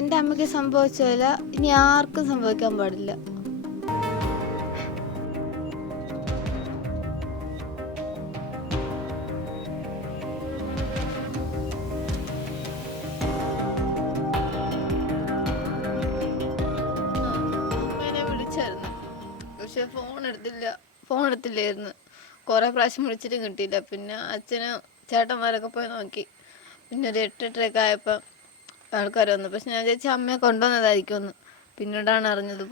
എൻ്റെ അമ്മയ്ക്ക് സംഭവിച്ചതല്ല, ഇനി ആർക്കും സംഭവിക്കാൻ പാടില്ല. അമ്മേനെ വിളിച്ചായിരുന്നു, പക്ഷെ ഫോൺ എടുത്തില്ലായിരുന്നു. കുറേ പ്രാവശ്യം വിളിച്ചിട്ട് കിട്ടിയില്ല. പിന്നെ അച്ഛനും ചേട്ടന്മാരൊക്കെ പോയി നോക്കി. പിന്നെ ഒരു 8-8:30 ആയപ്പോൾ ആൾക്കാർ വന്നു. പക്ഷെ ഞാൻ ചേച്ചി അമ്മയെ കൊണ്ടുവന്നതായിരിക്കുമെന്ന്. പിന്നീടാണ് അറിഞ്ഞത്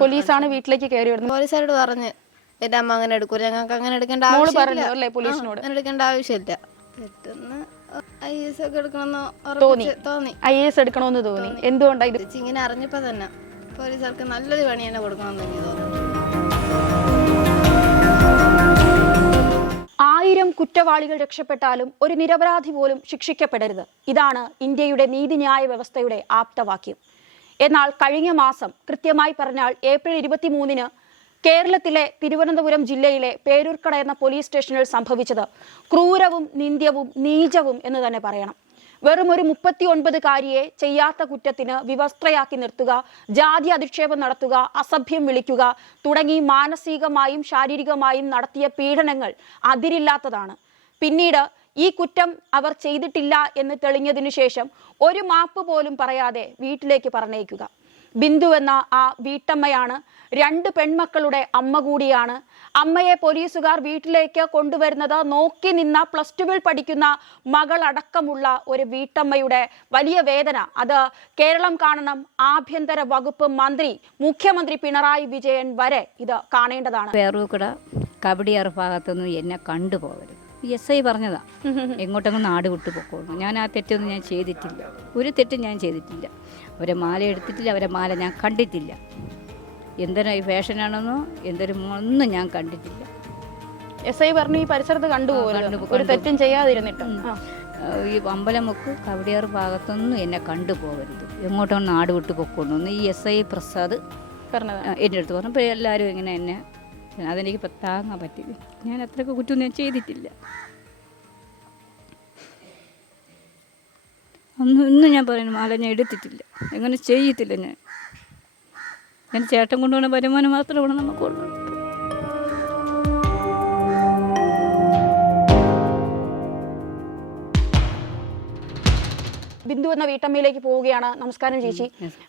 പോലീസാണ് വീട്ടിലേക്ക് കയറി വരുന്നത്. പോലീസുകാരോട് പറഞ്ഞ് എൻ്റെ അമ്മ അങ്ങനെ എടുക്കൂല, ഞങ്ങൾക്ക് അങ്ങനെ എടുക്കേണ്ട ആവശ്യമില്ല, അങ്ങനെ എടുക്കേണ്ട ആവശ്യമില്ല. പെട്ടെന്ന് IAS ഒക്കെ എടുക്കണമെന്ന് തോന്നി. IAS എടുക്കണമെന്ന് തോന്നി. എന്തുകൊണ്ടാണ് ഇത്? ചേച്ചി ഇങ്ങനെ അറിഞ്ഞപ്പോൾ തന്നെ പോലീസുകാർക്ക് നല്ലൊരു പണി തന്നെ കൊടുക്കണമെന്ന് എനിക്ക് തോന്നുന്നു. 1000 കുറ്റവാളികൾ രക്ഷപ്പെട്ടാലും ഒരു നിരപരാധി പോലും ശിക്ഷിക്കപ്പെടരുത്. ഇതാണ് ഇന്ത്യയുടെ നീതിന്യായ വ്യവസ്ഥയുടെ ആപ്തവാക്യം. എന്നാൽ കഴിഞ്ഞ മാസം, കൃത്യമായി പറഞ്ഞാൽ ഏപ്രിൽ 23-ന് കേരളത്തിലെ തിരുവനന്തപുരം ജില്ലയിലെ പേരൂർക്കട എന്ന പോലീസ് സ്റ്റേഷനിൽ സംഭവിച്ചത് ക്രൂരവും നിന്ദ്യവും നീചവും എന്ന് തന്നെ പറയണം. വെറും ഒരു 39-കാരിയെ ചെയ്യാത്ത കുറ്റത്തിന് വിവസ്ത്രയാക്കി നിർത്തുക, ജാതി അധിക്ഷേപം നടത്തുക, അസഭ്യം വിളിക്കുക തുടങ്ങി മാനസികമായും ശാരീരികമായും നടത്തിയ പീഡനങ്ങൾ അതിരില്ലാത്തതാണ്. പിന്നീട് ഈ കുറ്റം അവർ ചെയ്തിട്ടില്ല എന്ന് തെളിഞ്ഞതിനു ശേഷം ഒരു മാപ്പ് പോലും പറയാതെ വീട്ടിലേക്ക് പറഞ്ഞേക്കുക. ബിന്ദു എന്ന ആ വീട്ടമ്മയാണ്, 2 പെൺമക്കളുടെ അമ്മ കൂടിയാണ്. അമ്മയെ പോലീസുകാർ വീട്ടിലേക്ക് കൊണ്ടുവരുന്നത് നോക്കി നിന്ന +2-ൽ പഠിക്കുന്ന മകളടക്കമുള്ള ഒരു വീട്ടമ്മയുടെ വലിയ വേദന അത് കേരളം കാണണം. ആഭ്യന്തര വകുപ്പ് മന്ത്രി, മുഖ്യമന്ത്രി പിണറായി വിജയൻ വരെ ഇത് കാണേണ്ടതാണ്. പേരൂർക്കട കബഡിയാർ ഭാഗത്തൊന്നും എന്നെ കണ്ടുപോകരുത്. SI പറഞ്ഞതാ, എങ്ങോട്ടെങ്കിലും നാട് വിട്ടു പൊക്കോളൂ. ഞാൻ ആ തെറ്റൊന്നും ഞാൻ ചെയ്തിട്ടില്ല, ഒരു തെറ്റും ഞാൻ ചെയ്തിട്ടില്ല. അവരെ മാല എടുത്തിട്ടില്ല, അവരെ മാല ഞാൻ കണ്ടിട്ടില്ല. എന്തൊരു ഫാഷനാണെന്നോ എന്തൊരു ഒന്നും ഞാൻ കണ്ടിട്ടില്ല. SI പറഞ്ഞു ഈ പരിസരത്ത് കണ്ടുപോകരുത്, ഒരു തെറ്റും ചെയ്യാതിരുന്നിട്ട്. ഈ അമ്പലമുക്ക് കവടിയാർ ഭാഗത്തൊന്നും എന്നെ കണ്ടുപോകരുത്, എങ്ങോട്ടും നാട് വിട്ടു പൊക്കോളൂ. ഈ SI പ്രസാദ് എൻ്റെ അടുത്ത് പറഞ്ഞപ്പോൾ എല്ലാവരും ഇങ്ങനെ എന്നെ, അതെനിക്ക് താങ്ങാൻ പറ്റില്ല. ഞാൻ അത്രയ്ക്ക് കുറ്റം ഞാൻ ചെയ്തിട്ടില്ല. ഒന്നും ഞാൻ പറയുന്നു മാല ഞാൻ എടുത്തിട്ടില്ല, എങ്ങനെ ചെയ്യത്തില്ല. ഞാൻ ചേട്ടൻ കൊണ്ടുപോകുന്ന വരുമാനം മാത്രമാണ് നമുക്കുള്ളത്. ബിന്ദു എന്ന വീട്ടമ്മയിലേക്ക് പോവുകയാണ്. നമസ്കാരം ചേച്ചി.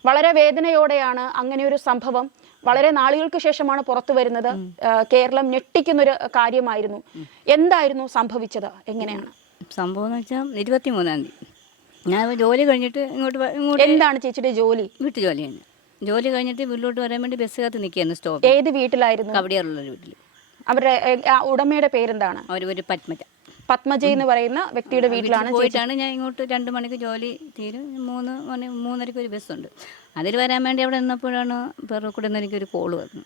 വളരെ വേദനയോടെയാണ് അങ്ങനെ ഒരു സംഭവം വളരെ നാളുകൾക്ക് ശേഷമാണ് പുറത്തു വരുന്നത്. കേരളം ഞെട്ടിക്കുന്നൊരു കാര്യമായിരുന്നു. എന്തായിരുന്നു സംഭവിച്ചത്? എങ്ങനെയാണ് സംഭവം എന്ന് വെച്ചാൽ 23-ാം തീയതി ഞാൻ ജോലി കഴിഞ്ഞിട്ട് ഇങ്ങോട്ട്. എന്താണ് ചേച്ചിയുടെ ജോലി? വീട്ടു ജോലിയാണ്. ജോലി കഴിഞ്ഞിട്ട് വീട്ടിലോട്ട് വരാൻ വേണ്ടി ബസ് കാത്ത് നിൽക്കുകയായിരുന്നു സ്റ്റോപ്പ്. ഏത് വീട്ടിലായിരുന്നു? കവടിയാറുള്ളൊരു വീട്ടിൽ. അവരുടെ ഉടമയുടെ പേരെന്താണ്? ഒരു പത്മജ എന്ന് പറയുന്ന വ്യക്തിയുടെ വീട്ടിലാണ് പോയിട്ടാണ് ഞാൻ ഇങ്ങോട്ട്. 2 മണിക്ക് ജോലി തീരും, 3:30 ഒരു ബസ്സുണ്ട്. അതിൽ വരാൻ വേണ്ടി അവിടെ നിന്നപ്പോഴാണ് പേരൂർക്കടയിൽ നിന്ന് എനിക്കൊരു കോള് വന്നു.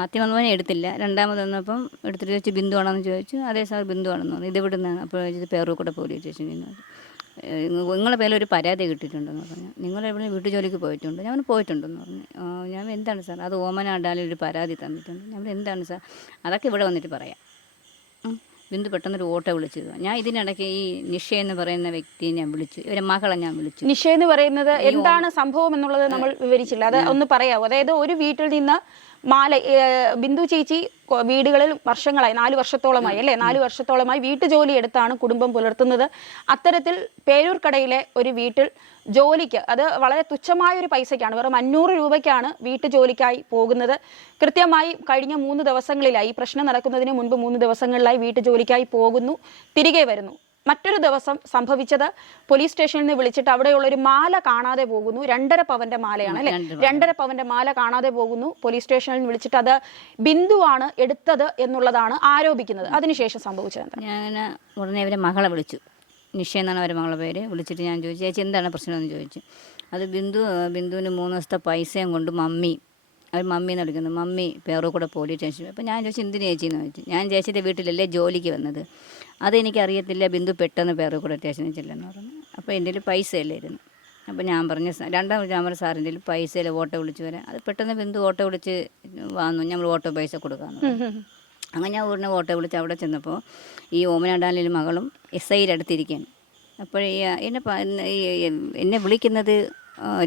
ആദ്യം വന്നപ്പോൾ ഞാൻ എടുത്തില്ല. രണ്ടാമത് വന്നപ്പം എടുത്തിട്ട് ചോദിച്ചു ബിന്ദു ആണെന്ന് ചോദിച്ചു. അതേ സാർ ബിന്ദു ആണെന്ന് പറഞ്ഞു. ഇത് ഇവിടുന്ന്. അപ്പോൾ ചോദിച്ചത് പേരൂർക്കട പോലീസ് സ്റ്റേഷനിൽ. നിങ്ങളെ പേരിലൊരു പരാതി കിട്ടിയിട്ടുണ്ടെന്ന് പറഞ്ഞു. നിങ്ങളെവിടെ വീട്ടു ജോലിക്ക് പോയിട്ടുണ്ട്? ഞാൻ പോയിട്ടുണ്ടെന്ന് പറഞ്ഞു. ഞാൻ എന്താണ് സാർ? അത് ഓമനാണ്ടാലും ഒരു പരാതി തന്നിട്ടുണ്ട്. ഞാൻ എന്താണ് സാർ? അതൊക്കെ ഇവിടെ വന്നിട്ട് പറയാം. ബിന്ദു പെട്ടെന്നൊരു ഓട്ടോ വിളിച്ചു. ഞാൻ ഇതിനിടയ്ക്ക് ഈ നിഷ എന്ന് പറയുന്ന വ്യക്തിയെ ഞാൻ വിളിച്ചു, ഇവരെ മകളെ ഞാൻ വിളിച്ചു. നിഷ എന്ന് പറയുന്നത് എന്താണ് സംഭവം എന്നുള്ളത് നമ്മൾ വിവരിച്ചില്ല, അത് ഒന്ന് പറയാമോ? അതായത് ഒരു വീട്ടിൽ നിന്ന് മാല, ബിന്ദു ചേച്ചി വീടുകളിൽ വർഷങ്ങളായി, 4 വർഷത്തോളമായി അല്ലേ, 4 വർഷത്തോളമായി വീട്ടുജോലി എടുത്താണ് കുടുംബം പുലർത്തുന്നത്. അത്തരത്തിൽ പേരൂർക്കടയിലെ ഒരു വീട്ടിൽ ജോലിക്ക്, അത് വളരെ തുച്ഛമായ ഒരു പൈസയ്ക്കാണ്, വെറും 500 രൂപയ്ക്കാണ് വീട്ടുജോലിക്കായി പോകുന്നത്. കൃത്യമായി കഴിഞ്ഞ 3 ദിവസങ്ങളിലായി, ഈ പ്രശ്നം നടക്കുന്നതിന് മുൻപ് 3 ദിവസങ്ങളിലായി വീട്ടുജോലിക്കായി പോകുന്നു, തിരികെ വരുന്നു. മറ്റൊരു ദിവസം സംഭവിച്ചത് പോലീസ് സ്റ്റേഷനിൽ നിന്ന് വിളിച്ചിട്ട് അവിടെയുള്ളൊരു മാല കാണാതെ പോകുന്നു. 2.5 പവന്റെ മാലയാണ് അല്ലെ, 2.5 പവന്റെ മാല കാണാതെ പോകുന്നു. പോലീസ് സ്റ്റേഷനിൽ വിളിച്ചിട്ട് അത് ബിന്ദുവാണ് എടുത്തത് എന്നുള്ളതാണ് ആരോപിക്കുന്നത്. അതിനുശേഷം സംഭവിച്ചത് ഞാൻ ഉടനെ അവരെ മകളെ വിളിച്ചു. നിഷ എന്നാണ് അവരെ മകളെ പേര്. വിളിച്ചിട്ട് ഞാൻ ചോദിച്ചു, ചേച്ചി എന്താണ് പ്രശ്നമെന്ന് ചോദിച്ചു. അത് ബിന്ദുവിന് 3 ദിവസത്തെ പൈസയും കൊണ്ട് അവർ മമ്മീന്ന് വിളിക്കുന്നു. Mummy Peroorkada police station. അപ്പോൾ ഞാൻ ചോദിച്ചു എന്തിനു ചേച്ചിന്ന് ചോദിച്ചു. ഞാൻ ചേച്ചിയുടെ വീട്ടിലല്ലേ ജോലിക്ക് വന്നത്, അതെനിക്കറിയത്തില്ല, ബിന്ദു പെട്ടെന്ന് പേരൂർക്കട സ്റ്റേഷനിൽ ചെല്ലെന്ന് പറഞ്ഞു. അപ്പോൾ എൻ്റെ കയ്യിൽ പൈസയല്ലേ ഇരുന്നു. അപ്പോൾ ഞാൻ പറഞ്ഞു, രണ്ടാമത് ഞാൻ പറഞ്ഞു സാറിൻ്റെ കയ്യിൽ പൈസയില്ല, ഓട്ടോ വിളിച്ച് വരാം. അത് പെട്ടെന്ന് ബിന്ദു ഓട്ടോ വിളിച്ച് വന്നു, നമ്മൾ ഓട്ടോ പൈസ കൊടുക്കാമെന്ന് പറഞ്ഞു. അങ്ങനെ ഞാൻ ഉടനെ ഓട്ടോ വിളിച്ച് അവിടെ ചെന്നപ്പോൾ ഈ ഓമനാണ്ടാനിലെ മകളും SIയുടെ അടുത്തിരിക്കുകയാണ്. അപ്പോൾ എന്നെ വിളിക്കുന്നത്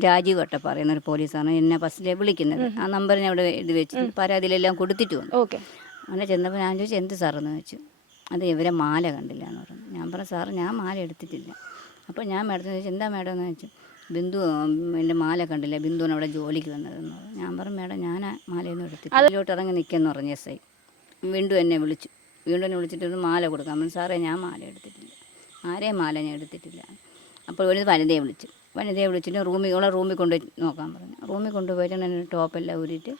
രാജീവ് വട്ടപ്പാറ എന്നൊരു പോലീസാണ് എന്നെ ബസ്സിലെ വിളിക്കുന്നത്. ആ നമ്പർ ഞാൻ അവിടെ ഇത് വെച്ച് പരാതിയിലെല്ലാം കൊടുത്തിട്ട് വന്നു. ഓക്കെ. അങ്ങനെ ചെന്നപ്പോൾ ഞാൻ ചോദിച്ചു എന്ത് സാറെന്ന് ചോദിച്ചു. അത് ഇവരെ മാല കണ്ടില്ല എന്ന് പറഞ്ഞു. ഞാൻ പറഞ്ഞു സാറ് ഞാൻ മാല എടുത്തിട്ടില്ല. അപ്പോൾ ഞാൻ മേഡത്തിന് ചോദിച്ചു എന്താ മേഡം എന്ന് ചോദിച്ചു. ബിന്ദു എൻ്റെ മാല കണ്ടില്ല, ബിന്ദുവിന് അവിടെ ജോലിക്ക് വന്നതെന്ന് പറഞ്ഞു. ഞാൻ പറഞ്ഞു മേഡം ഞാൻ ആ മാലയൊന്നും എടുത്തില്ല. അതിലോട്ട് ഇറങ്ങി നിൽക്കുമെന്ന് പറഞ്ഞു SI. വീണ്ടും എന്നെ വിളിച്ചിട്ട് മാല കൊടുക്കാൻ പറഞ്ഞു. സാറേ ഞാൻ മാല എടുത്തിട്ടില്ല, ആരെയും മാല ഞാൻ എടുത്തിട്ടില്ല. അപ്പോൾ ഒരു വനിതയെ വിളിച്ചിട്ട് റൂമിൽ കൊണ്ട് നോക്കാൻ പറഞ്ഞു. റൂമിൽ കൊണ്ടുപോയിട്ട് എൻ്റെ ടോപ്പെല്ലാം ഊരിയിട്ട്,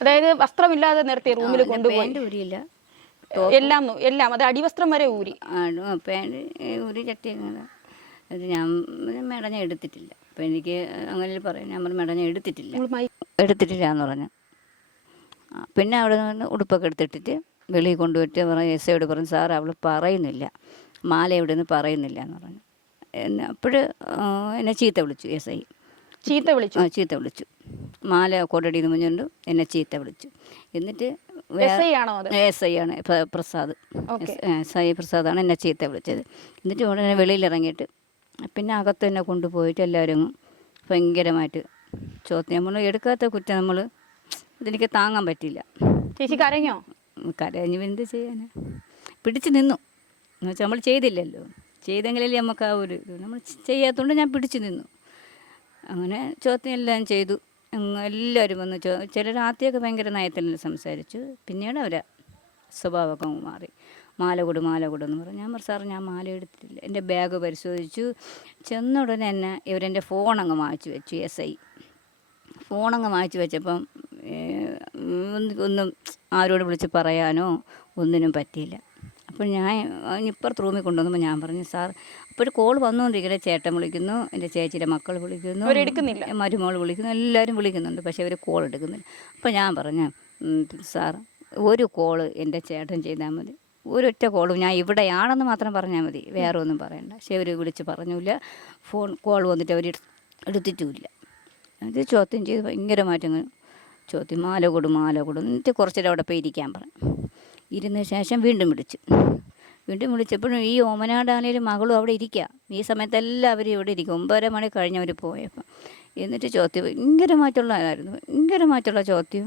അതായത് വസ്ത്രമില്ലാതെ നിർത്തി റൂമിൽ കൊണ്ടുപോയി. പാൻറ് ഊരിയില്ല, എല്ലാം അത് അടിവസ്ത്രം വരെ ഊരി. പാൻറ് ഊരി ചട്ടി. അത് ഞാൻ മേഡം ഞാൻ എടുത്തിട്ടില്ല. അപ്പോൾ എനിക്ക് അങ്ങനെ പറയാം. ഞാൻ പറഞ്ഞു മേഡം ഞാൻ എടുത്തിട്ടില്ല എന്ന് പറഞ്ഞു. പിന്നെ അവിടെ നിന്ന് ഉടുപ്പൊക്കെ എടുത്തിട്ടിട്ട് വെളിയിൽ കൊണ്ടുപോയിട്ട് പറഞ്ഞു SIയോട് പറഞ്ഞു സാർ അവൾ പറയുന്നില്ല, മാല എവിടെ നിന്ന് പറയുന്നില്ല എന്ന് പറഞ്ഞു. അപ്പോൾ എന്നെ ചീത്ത വിളിച്ചു SI. ചീത്ത വിളിച്ചു. മാല കോട്ടടിയിൽ നിന്ന് മുഞ്ഞുകൊണ്ട് എന്നെ ചീത്ത വിളിച്ചു. എന്നിട്ട് SI ആണ് പ്രസാദ്, SI പ്രസാദാണ് എന്നെ ചീത്ത വിളിച്ചത്. എന്നിട്ട് ഉടനെ വെളിയിലിറങ്ങിയിട്ട് പിന്നെ അകത്ത് തന്നെ കൊണ്ടുപോയിട്ട് എല്ലാവരും ഭയങ്കരമായിട്ട് ചോദ്യം. നമ്മൾ എടുക്കാത്ത കുറ്റം ഇതെനിക്ക് താങ്ങാൻ പറ്റില്ല. ചേച്ചി കരഞ്ഞോ? കരഞ്ഞു എന്ത് ചെയ്യാൻ, പിടിച്ച് നിന്നു എന്ന് വെച്ചാൽ നമ്മൾ ചെയ്തില്ലല്ലോ. ചെയ്തെങ്കിലല്ലേ നമുക്ക് ആ ഒരു ഇത്, നമ്മൾ ചെയ്യാത്തതുകൊണ്ട് ഞാൻ പിടിച്ചു നിന്നു. അങ്ങനെ ചോദ്യം എല്ലാം ചെയ്തു. എല്ലാവരും വന്ന് ചിലർ ആദ്യമൊക്കെ ഭയങ്കര നയത്തിൽ സംസാരിച്ചു. പിന്നീട് അവരെ സ്വഭാവമൊക്കെ മാറി. മാല കൊടുന്ന് പറഞ്ഞു. ഞാൻ പറഞ്ഞു സാർ ഞാൻ മാല എടുത്തിട്ടില്ല. എൻ്റെ ബാഗ് പരിശോധിച്ചു. ചെന്ന ഉടനെ തന്നെ ഇവരെൻ്റെ ഫോണങ്ങ് മായ്ച്ചു വെച്ചു. SI ഫോണങ്ങ് മായ്ച്ചു വെച്ചപ്പം ഒന്നും ആരോട് വിളിച്ച് പറയാനോ ഒന്നിനും പറ്റിയില്ല. അപ്പോൾ ഞാൻ ഇപ്പുറത്ത് റൂമിൽ കൊണ്ടുവന്നപ്പോൾ ഞാൻ പറഞ്ഞു സാർ, അപ്പോൾ ഒരു കോൾ വന്നുകൊണ്ടിരിക്കുന്നത്, ചേട്ടൻ വിളിക്കുന്നു, എൻ്റെ ചേച്ചിയുടെ മക്കൾ വിളിക്കുന്നു, മരുമോൾ വിളിക്കുന്നു, എല്ലാവരും വിളിക്കുന്നുണ്ട്, പക്ഷേ അവർ കോൾ എടുക്കുന്നില്ല. അപ്പോൾ ഞാൻ പറഞ്ഞു സാർ ഒരു കോള് എൻ്റെ ചേട്ടൻ ചെയ്താൽ മതി, ഒരൊറ്റ കോളും ഞാൻ ഇവിടെയാണെന്ന് മാത്രം പറഞ്ഞാൽ മതി, വേറെ ഒന്നും പറയണ്ട. പക്ഷേ അവർ വിളിച്ച് പറഞ്ഞില്ല, കോൾ വന്നിട്ട് അവർ എടുത്തിട്ടുമില്ല. അത് ചോദ്യം ചെയ്ത് ഭയങ്കരമായിട്ടങ്ങ് ചോദ്യം, മാല കൊടു എന്നിട്ട് കുറച്ചേരം അവിടെ പോയി ഇരിക്കാൻ പറഞ്ഞു. ഇരുന്ന ശേഷം വീണ്ടും വിളിച്ചപ്പോഴും ഈ ഓമനാടാണേലും മകളും അവിടെ ഇരിക്കുക. ഈ സമയത്ത് എല്ലാവരും ഇവിടെ ഇരിക്കും. 9:30 മണി കഴിഞ്ഞവർ പോയപ്പോൾ. എന്നിട്ട് ചോദ്യം ഭയങ്കരമായിട്ടുള്ള ചോദ്യം,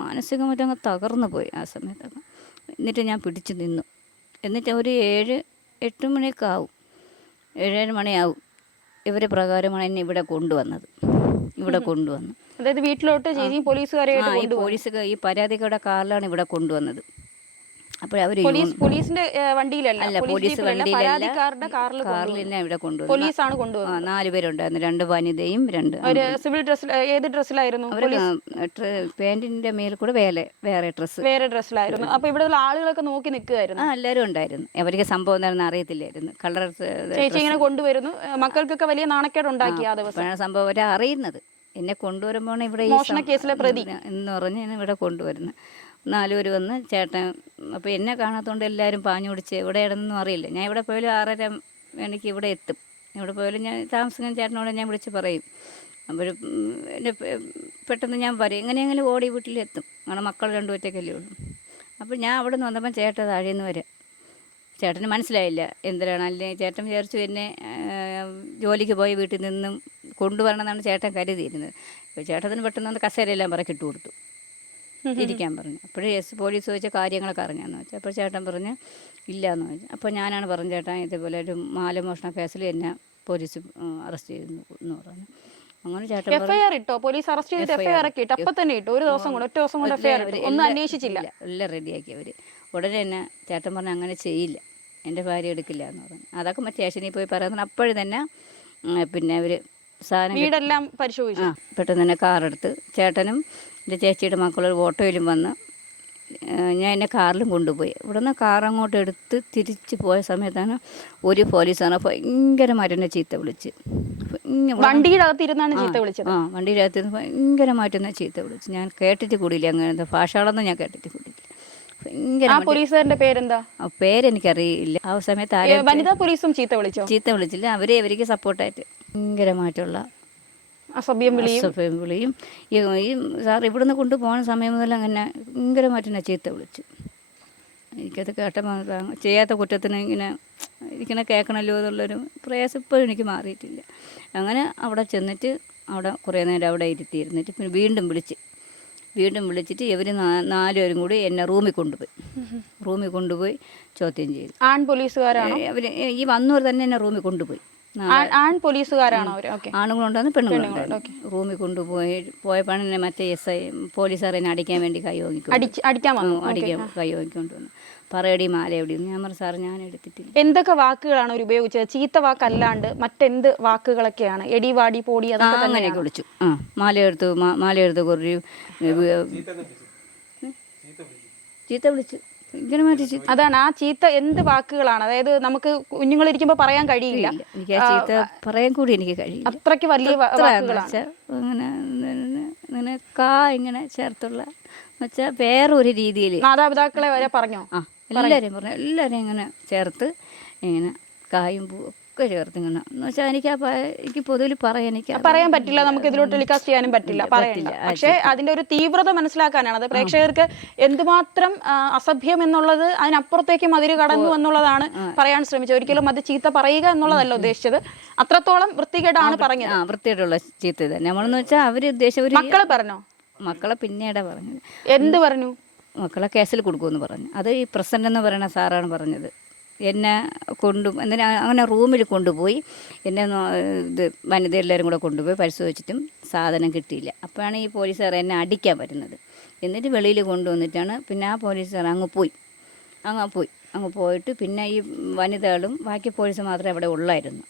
മാനസികമായിട്ട് അങ്ങ് തകർന്നു പോയി ആ സമയത്തൊക്കെ. എന്നിട്ട് ഞാൻ പിടിച്ചു നിന്നു. എന്നിട്ട് ഒരു 7-8 മണിയൊക്കെ ആവും, 7 മണിയാവും. ഇവരെ പ്രകാരമാണ് എന്നെ ഇവിടെ കൊണ്ടുവന്നത്. അതായത് വീട്ടിലോട്ട് പോലീസുകാരെ ഈ പരാതിക്കാരുടെ കാറിലാണ് ഇവിടെ കൊണ്ടുവന്നത്. അപ്പോൾ അവർ പോലീസിന്റെ വണ്ടിയിലല്ല, പോലീസ് വണ്ടിയിലല്ല, കാറിൽ ഇവിടെ കൊണ്ടുവന്നു. പോലീസാണ് കൊണ്ടുവന്നത്. 4 പേരുണ്ടായിരുന്നു, 2 വനിതയും 2 സിവിൽ ഡ്രസ്സിൽ. ഏത് ഡ്രസ്സിലായിരുന്നു? പാന്റിന്റെ മേൽ കൂടെ വേറെ ഡ്രസ്സിലായിരുന്നു. അപ്പൊ ഇവിടെ ആളുകളൊക്കെ നോക്കി നിൽക്കുമായിരുന്നു. എല്ലാവരും ഉണ്ടായിരുന്നു. അവർക്ക് സംഭവം എന്താണെന്ന് അറിയത്തില്ലായിരുന്നു. കളർ ചേച്ചി ഇങ്ങനെ കൊണ്ടുവരുന്നു. മക്കൾക്കൊക്കെ വലിയ നാണക്കേട് ഉണ്ടാക്കി ആ ദിവസം. സംഭവം അവരെ അറിയുന്നത്. എന്നെ കൊണ്ടുവരുമ്പോൾ ഇവിടെ മോഷണ കേസിലെ പ്രതി എന്ന് പറഞ്ഞ് എന്നെ ഇവിടെ കൊണ്ടുവരുന്നത്. 4 പേര് വന്ന് ചേട്ടൻ. അപ്പോൾ എന്നെ കാണാത്തതുകൊണ്ട് എല്ലാവരും പാഞ്ഞു പിടിച്ച് എവിടെയാണെന്നൊന്നും അറിയില്ല. ഞാൻ ഇവിടെ പോയാലും 6:30 മണിക്ക് ഇവിടെ എത്തും. ഇവിടെ പോയാലും ഞാൻ താമസിക്കുന്ന ചേട്ടനോട് ഞാൻ വിളിച്ച് പറയും. അപ്പോൾ എൻ്റെ പെട്ടെന്ന് ഞാൻ പറയും എങ്ങനെയെങ്കിലും ഓടി വീട്ടിലെത്തും. അങ്ങനെ മക്കൾ 2 ഒറ്റയ്ക്കല്ലേ ഉള്ളൂ. അപ്പോൾ ഞാൻ അവിടെ നിന്ന് വന്നപ്പം ചേട്ടൻ താഴേന്ന് വരെ. ചേട്ടന് മനസ്സിലായില്ല എന്തിനാണ്. അല്ലെങ്കിൽ ചേട്ടൻ വിചാരിച്ചു എന്നെ ജോലിക്ക് പോയി വീട്ടിൽ നിന്നും കൊണ്ടുവരണമെന്നാണ് ചേട്ടൻ കരുതിയിരുന്നത്. അപ്പോൾ ചേട്ടന് പെട്ടെന്ന് കസേരയെല്ലാം പറക്കി ഇട്ട് കൊടുത്തു, ഇരിക്കാൻ പറഞ്ഞു. അപ്പോഴേ പോലീസ് ചോദിച്ച കാര്യങ്ങളൊക്കെ അറിഞ്ഞാന്ന് വെച്ചാൽ അപ്പോൾ ചേട്ടൻ പറഞ്ഞ് ഇല്ല എന്ന് ചോദിച്ചു. അപ്പോൾ ഞാനാണ് പറഞ്ഞു ചേട്ടൻ ഇതേപോലെ ഒരു മാലമോഷണ കേസിൽ എന്നെ പോലീസ് അറസ്റ്റ് ചെയ്തു എന്ന് പറഞ്ഞു. അങ്ങനെ ചേട്ടൻ FIR ഇട്ടോ? പോലീസ് അറസ്റ്റ് ചെയ്തിട്ട് FIR ഒക്കെ ഇട്ടു? അപ്പം തന്നെ ഇട്ടു? ഒറ്റ ദിവസം കൊണ്ട് FIR ഒന്നും അന്വേഷിച്ചില്ല? എല്ലാം റെഡിയാക്കി അവർ. ഉടനെ തന്നെ ചേട്ടൻ പറഞ്ഞു അങ്ങനെ ചെയ്യില്ല, എൻ്റെ ഭാര്യ എടുക്കില്ല എന്ന് പറഞ്ഞു. അതൊക്കെ സ്റ്റേഷനിൽ പോയി പറയുന്നത്. അപ്പോഴും തന്നെ പിന്നെ അവർ സാധനം വീടെല്ലാം പരിശോധിച്ചു. പെട്ടെന്ന് തന്നെ കാറെടുത്ത് ചേട്ടനും എൻ്റെ ചേച്ചിയുടെ മക്കളൊരു ഓട്ടോയിലും വന്ന് ഞാൻ എന്നെ കാറിലും കൊണ്ടുപോയി. ഇവിടെ നിന്ന് കാർ അങ്ങോട്ട് എടുത്ത് തിരിച്ച് പോയ സമയത്താണ് ഒരു പോലീസാണ് ഭയങ്കരമായിട്ട് എന്നെ ചീത്ത വിളിച്ച്. വണ്ടിയുടെ അകത്തിരുന്നാണ് ചീത്ത വിളിച്ചത്? വണ്ടിയുടെ അകത്തിരുന്ന് ഭയങ്കരമായിട്ട് എന്നെ ചീത്ത വിളിച്ച്. ഞാൻ കേട്ടിട്ട് കൂടിയില്ല, അങ്ങനത്തെ ഭാഷകളൊന്നും ഞാൻ കേട്ടിട്ട് കൂടിയില്ല. ആ പോലീസുകാരന്റെ പേരെന്താ? പേരെനിക്കറിയില്ല. ആ സമയത്ത് വനിതാ പോലീസും ചീത്ത വിളിച്ചില്ല. അവർക്ക് സപ്പോർട്ടായിട്ട് ഭയങ്കരമായിട്ടുള്ള അസഭ്യം വിളിയും. ഈ സാർ ഇവിടുന്ന് കൊണ്ടുപോകുന്ന സമയം മുതൽ അങ്ങനെ ഭയങ്കരമായിട്ട് എന്നെ ചീത്ത വിളിച്ചു. എനിക്കത് കേട്ടപ്പോൾ ചെയ്യാത്ത കുറ്റത്തിന് ഇങ്ങനെ കേൾക്കണമല്ലോ എന്നുള്ളൊരു പ്രയാസം ഇപ്പോഴും എനിക്ക് മാറിയിട്ടില്ല. അങ്ങനെ അവിടെ ചെന്നിട്ട് അവിടെ കുറേ നേരം അവിടെ ഇരുന്നിട്ട് പിന്നെ വീണ്ടും വിളിച്ചിട്ട് ഇവർ 4 പേരും കൂടി എന്നെ റൂമിൽ കൊണ്ടുപോയി ചോദ്യം ചെയ്തു. ആൺ പോലീസുകാരാണോ? അവർ ഈ വന്നവർ തന്നെ എന്നെ റൂമിൽ കൊണ്ടുപോയി. ആൺ പോലീസുകാരാണോ അവർ? ആണുങ്ങളുണ്ടായിരുന്നു പെണ്ണുങ്ങളുണ്ടായിരുന്നു. റൂമിൽ പോയപ്പോഴാണ് എന്നെ മറ്റേ SI പോലീസുകാർ എന്നെ അടിക്കാൻ വേണ്ടി കൈ വാങ്ങിക്കൊണ്ടുവന്നു. പറയടി മാല എവിടെ? ഞാൻ പറഞ്ഞു സാർ ഞാൻ എടുത്തിട്ടില്ല. എന്തൊക്കെ വാക്കുകളാണ് അവർ ഉപയോഗിച്ചത്? ചീത്ത വാക്കല്ലാണ്ട് മറ്റെന്ത് വാക്കുകളൊക്കെയാണ്? എടി വാടി പോടി അതൊക്കെ അങ്ങനെയൊക്കെ വിളിച്ചു. മാലയെടുത്ത് കുറേ ചീത്ത വിളിച്ചു. ഇങ്ങനെ മാറ്റി അതാണ് ആ ചീത്ത എന്ത് വാക്കുകളാണ്? അതായത് നമുക്ക് കുഞ്ഞുങ്ങളിരിക്കുമ്പോൾ പറയാൻ കഴിയില്ല. എനിക്ക് ആ ചീത്ത പറയാൻ കൂടി എനിക്ക് കഴിയില്ല. അത്രയ്ക്ക് വലിയ വാക്കുകളാണ്. ഇങ്ങനെ ഇങ്ങനെ ചേർത്തുള്ള വെച്ചാൽ വേറൊരു രീതിയിൽ മാതാപിതാക്കളെ വരെ പറഞ്ഞോ? എല്ലാവരെയും പറഞ്ഞു. എല്ലാവരെയും ഇങ്ങനെ ചേർത്ത് ഇങ്ങനെ കായും പൂവും ഒക്കെ ചേർത്ത് ഇങ്ങനെ എന്ന് വെച്ചാൽ എനിക്ക് പൊതുവിൽ പറയാൻ പറ്റില്ല. നമുക്ക് ഇതിലോട്ട് ടെലികാസ്റ്റ് ചെയ്യാനും പറ്റില്ല, പറയണ്ട. പക്ഷേ അതിന്റെ ഒരു തീവ്രത മനസ്സിലാക്കാനാണ് അത് പ്രേക്ഷകർക്ക് എന്തുമാത്രം അസഭ്യം എന്നുള്ളത് അതിനപ്പുറത്തേക്ക് മതിര് കടന്നു എന്നുള്ളതാണ് പറയാൻ ശ്രമിച്ചത്. ഒരിക്കലും അത് ചീത്ത പറയുക എന്നുള്ളതല്ല ഉദ്ദേശിച്ചത്. അത്രത്തോളം വൃത്തികേടാണ് പറഞ്ഞത്. വൃത്തികേടുള്ള ചീത്ത തന്നെ നമ്മളെന്ന് വെച്ചാൽ അവർ ഉദ്ദേശിച്ച മക്കളെ പറഞ്ഞോ? മക്കളെ പിന്നീടാ പറഞ്ഞത്. എന്ത് പറഞ്ഞു? മക്കളെ കേസിൽ കൊടുക്കുമെന്ന് പറഞ്ഞു. അത് ഈ പ്രസന്റ് എന്ന് പറയുന്ന സാറാണ് പറഞ്ഞത്. എന്നെ അങ്ങനെ റൂമിൽ കൊണ്ടുപോയി എന്നെ വനിത എല്ലാവരും കൂടെ കൊണ്ടുപോയി പരിശോധിച്ചിട്ടും സാധനം കിട്ടിയില്ല. അപ്പോഴാണ് ഈ പോലീസുകാർ എന്നെ അടിക്കാൻ വരുന്നത്. എന്നിട്ട് വെളിയിൽ കൊണ്ടുവന്നിട്ടാണ് പിന്നെ ആ പോലീസുകാർ അങ്ങ് പോയിട്ട് പിന്നെ ഈ വനിതകളും ബാക്കി പോലീസ് മാത്രമേ അവിടെ ഉള്ളായിരുന്നു.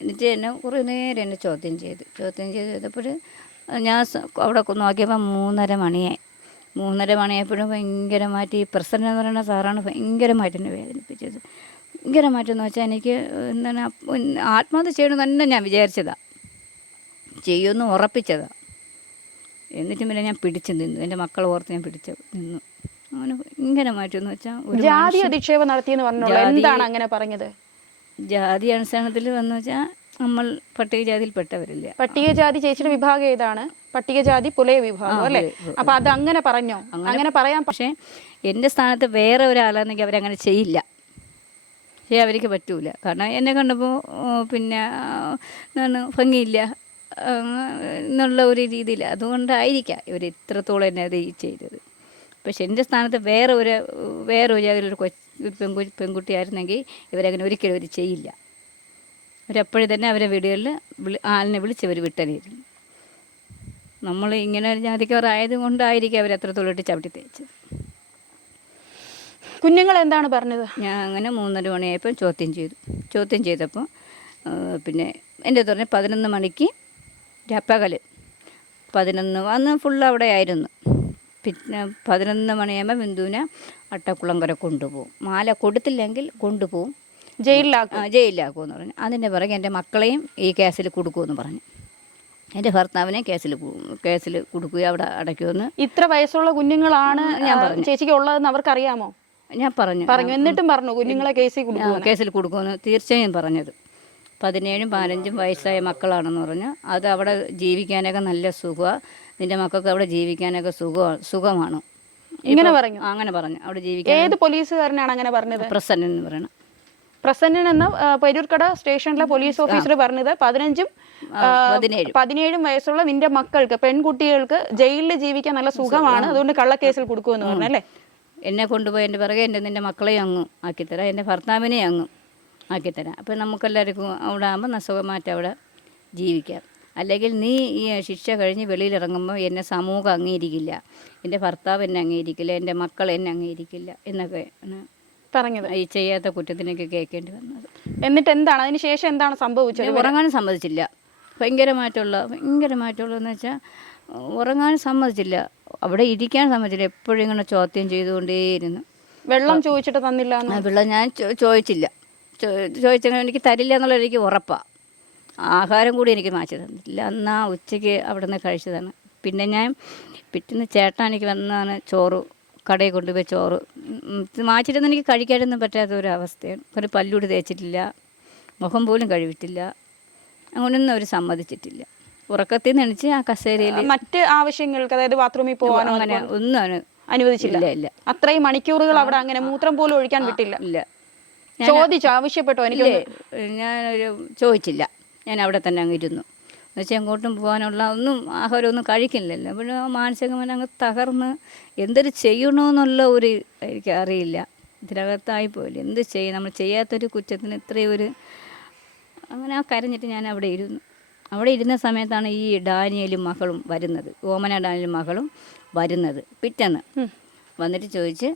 എന്നിട്ട് എന്നെ കുറേ നേരം എന്നെ ചോദ്യം ചെയ്തപ്പോൾ ഞാൻ അവിടെ നോക്കിയപ്പോൾ 3:30 മണിയായി. 3:30 മണിയായപ്പോഴും ഭയങ്കരമായിട്ട് ഈ പ്രസന്റ് എന്ന് പറയുന്ന സാറാണ് ഭയങ്കരമായിട്ട് എന്നെ വേദനിപ്പിച്ചത്. ഭയങ്കരമായിട്ടെന്ന് വെച്ചാൽ എനിക്ക് എന്താണ് ആത്മഹത്യ ചെയ്യണമെന്ന് തന്നെ ഞാൻ വിചാരിച്ചതാണ്, ചെയ്യുമെന്ന് ഉറപ്പിച്ചതാണ്. എന്നിട്ടും പിന്നെ ഞാൻ പിടിച്ചു നിന്നു. എൻ്റെ മക്കളെ ഓർത്ത് ഞാൻ നിന്നു. അങ്ങനെ ഭയങ്കരമായിട്ടെന്ന് വെച്ചാൽ ജാതി അധിക്ഷേപം നടത്തിയെന്ന് പറഞ്ഞു. എന്താണ് അങ്ങനെ പറഞ്ഞത്? ജാതി അനുസരണത്തിൽ വന്നു വെച്ചാൽ നമ്മൾ പട്ടികജാതിയിൽപ്പെട്ടവരില്ല. പട്ടികജാതി ചേച്ചിയുടെ വിഭാഗം ഏതാണ്? പട്ടികജാതി പുലയ വിഭാഗം അല്ലേ? അപ്പൊ അത് അങ്ങനെ പറഞ്ഞോ? അങ്ങനെ പറയാം. പക്ഷേ എൻ്റെ സ്ഥാനത്ത് വേറെ ഒരാളാണെങ്കിൽ അവരങ്ങനെ ചെയ്യില്ല. അവർക്ക് പറ്റൂല. കാരണം എന്നെ കണ്ടപ്പോൾ പിന്നെ എന്താണ് ഭംഗിയില്ല എന്നുള്ള ഒരു രീതിയിൽ. അതുകൊണ്ടായിരിക്കാം ഇവർ ഇത്രത്തോളം എന്നെ അത് ചെയ്തത്. പക്ഷെ എൻ്റെ സ്ഥാനത്ത് വേറെ ഒരു ജാതിയിലൊരു പെൺകുട്ടിയായിരുന്നെങ്കിൽ ഇവരങ്ങനെ ഒരിക്കലും അവർ ചെയ്യില്ല. അവരെപ്പോഴും തന്നെ അവരെ വീടുകളിൽ ആളിനെ വിളിച്ചവർ വിട്ടറിയിരുന്നു. നമ്മൾ ഇങ്ങനെ ഒരു ജാതിക്കാരായത് കൊണ്ടായിരിക്കും അവരെത്രത്തോളം ചവിട്ടി തേച്ചത്. കുഞ്ഞുങ്ങൾ എന്താണ് പറഞ്ഞത്? ഞാൻ അങ്ങനെ 3:30 മണിയായപ്പോൾ ചോദ്യം ചെയ്തപ്പോൾ പിന്നെ എൻ്റെ പറഞ്ഞ് 11 മണിക്ക് പകൽ 11 അന്ന് ഫുള്ള് അവിടെ ആയിരുന്നു. പിന്നെ 11 മണിയാകുമ്പോൾ ബിന്ദുവിനെ അട്ടക്കുളങ്കര കൊണ്ടുപോകും. മാല കൊടുത്തില്ലെങ്കിൽ കൊണ്ടുപോകും, ജയിലിലാക്കുമെന്ന് പറഞ്ഞു. അതിൻ്റെ പിറകെ എൻ്റെ മക്കളെയും ഈ കേസിൽ കൊടുക്കുമെന്ന് പറഞ്ഞു. എൻ്റെ ഭർത്താവിനെ കേസിൽ കൊടുക്കുകയും അവിടെ അടയ്ക്കുമെന്ന്. ഇത്ര വയസ്സുള്ള കുഞ്ഞുങ്ങളാണ് ഞാൻ പറഞ്ഞു ചേച്ചിക്ക് ഉള്ളതെന്ന് അവർക്കറിയാമോ? ഞാൻ പറഞ്ഞു. എന്നിട്ടും പറഞ്ഞു കുഞ്ഞുങ്ങളെ കേസിൽ കൊടുക്കുമെന്ന് തീർച്ചയായും പറഞ്ഞത്. 17ഉം 15ഉം വയസ്സായ മക്കളാണെന്ന് പറഞ്ഞു. അത് അവിടെ ജീവിക്കാനൊക്കെ നല്ല സുഖമാണ്, നിൻ്റെ മക്കൾക്ക് അവിടെ ജീവിക്കാനൊക്കെ സുഖമാണ് ഇങ്ങനെ പറഞ്ഞു. അങ്ങനെ പറഞ്ഞു അവിടെ ജീവിക്കാൻ. ഏത് പോലീസുകാരനാണ് അങ്ങനെ പറഞ്ഞത്? പ്രസന്നൻ എന്ന് പറയണം. പ്രസന്നൻ എന്ന പേരൂർക്കട സ്റ്റേഷനിലെ പോലീസ് ഓഫീസർ പറഞ്ഞത് 15ഉം 17ഉം വയസ്സുള്ള നിന്റെ മക്കൾക്ക്, പെൺകുട്ടികൾക്ക് ജയിലിൽ ജീവിക്കാൻ നല്ല സുഖമാണ്, അതുകൊണ്ട് കള്ളക്കേസിൽ കൊടുക്കുമെന്ന് പറഞ്ഞു അല്ലേ? എന്നെ കൊണ്ടുപോയി എൻ്റെ പിറകെ നിൻ്റെ മക്കളെയും അങ്ങ് ആക്കിത്തരാം, എൻ്റെ ഭർത്താവിനെയും അങ്ങ് ആക്കിത്തരാം. അപ്പം നമുക്കെല്ലാവർക്കും അവിടെ ആകുമ്പോൾ സുഖമായിട്ട് അവിടെ ജീവിക്കാം. അല്ലെങ്കിൽ നീ ഈ ശിക്ഷ കഴിഞ്ഞ് വെളിയിലിറങ്ങുമ്പോൾ എന്നെ സമൂഹം അംഗീകരിക്കില്ല, എൻ്റെ ഭർത്താവ് എന്നെ അംഗീകരിക്കില്ല, എൻ്റെ മക്കൾ എന്നെ അംഗീകരിക്കില്ല എന്നൊക്കെ പറഞ്ഞത്. ഈ ചെയ്യാത്ത കുറ്റത്തിനൊക്കെ കേൾക്കേണ്ടി വന്നത്. എന്നിട്ട് എന്താണ് അതിന് ശേഷം എന്താണ് സംഭവിച്ചത്? ഉറങ്ങാനും സമ്മതിച്ചില്ല. ഭയങ്കരമായിട്ടുള്ളതെന്ന് വെച്ചാൽ ഉറങ്ങാനും സമ്മതിച്ചില്ല, അവിടെ ഇരിക്കാൻ സമ്മതിച്ചില്ല. എപ്പോഴും ഇങ്ങനെ ചോദ്യം ചെയ്തുകൊണ്ടേയിരുന്നു. വെള്ളം ചോദിച്ചിട്ട് തന്നില്ല? വെള്ളം ഞാൻ ചോദിച്ചെങ്കിൽ എനിക്ക് തരില്ല എന്നുള്ളത് എനിക്ക് ഉറപ്പാണ്. ആഹാരം കൂടി എനിക്ക് മാറ്റി തന്നിട്ടില്ല. അന്നാ ഉച്ചയ്ക്ക് അവിടെ നിന്ന് കഴിച്ചതാണ്. പിന്നെ ഞാൻ പിറ്റേന്ന് ചേട്ടൻ എനിക്ക് വന്നാണ് ചോറ് കടയിൽ കൊണ്ടുപോയി ചോറ് മാറ്റിട്ടൊന്നും എനിക്ക് കഴിക്കാനൊന്നും പറ്റാത്ത ഒരു അവസ്ഥയാണ്. ഒരു പല്ലൂടി തേച്ചിട്ടില്ല, മുഖം പോലും കഴുകിയിട്ടില്ല, അങ്ങനെയൊന്നും അവർ സമ്മതിച്ചിട്ടില്ല. ഉറക്കത്തിൽ നിന്ന് എണിച്ച് ആ കസേരയിൽ മറ്റ് ആവശ്യങ്ങൾക്ക്, അതായത് ബാത്റൂമിൽ പോകാനോ അങ്ങനെ ഒന്നും അനുവദിച്ചില്ല. ഇല്ല. അത്രയും മണിക്കൂറുകൾ അവിടെ അങ്ങനെ മൂത്രം പോലും ഒഴിക്കാൻ വിട്ടില്ല. ഇല്ല. ചോദിച്ചു, ആവശ്യപ്പെട്ടോ? എനിക്ക് ഞാനൊരു ചോദിച്ചില്ല, ഞാൻ അവിടെ തന്നെ അങ്ങ് ഇരുന്നു. എന്നുവെച്ചാൽ എങ്ങോട്ടും പോകാനുള്ള ആഹാരമൊന്നും കഴിക്കില്ലല്ലോ. അപ്പോൾ മാനസികമായി അങ്ങ് തകർന്ന് എന്തൊരു ചെയ്യണമെന്നുള്ള ഒരു എനിക്ക് അറിയില്ല. ഇതിനകത്തായിപ്പോയില്ല, എന്ത് ചെയ്യും, നമ്മൾ ചെയ്യാത്തൊരു കുറ്റത്തിന് ഇത്രയൊരു അങ്ങനെ കരഞ്ഞിട്ട് ഞാൻ അവിടെ ഇരുന്നു. അവിടെ ഇരുന്ന സമയത്താണ് ഈ ഡാനിയലും മകളും വരുന്നത്, ഓമന ഡാനിയലും മകളും വരുന്നത്. പിറ്റേന്ന് വന്നിട്ട് ചോദിച്ച്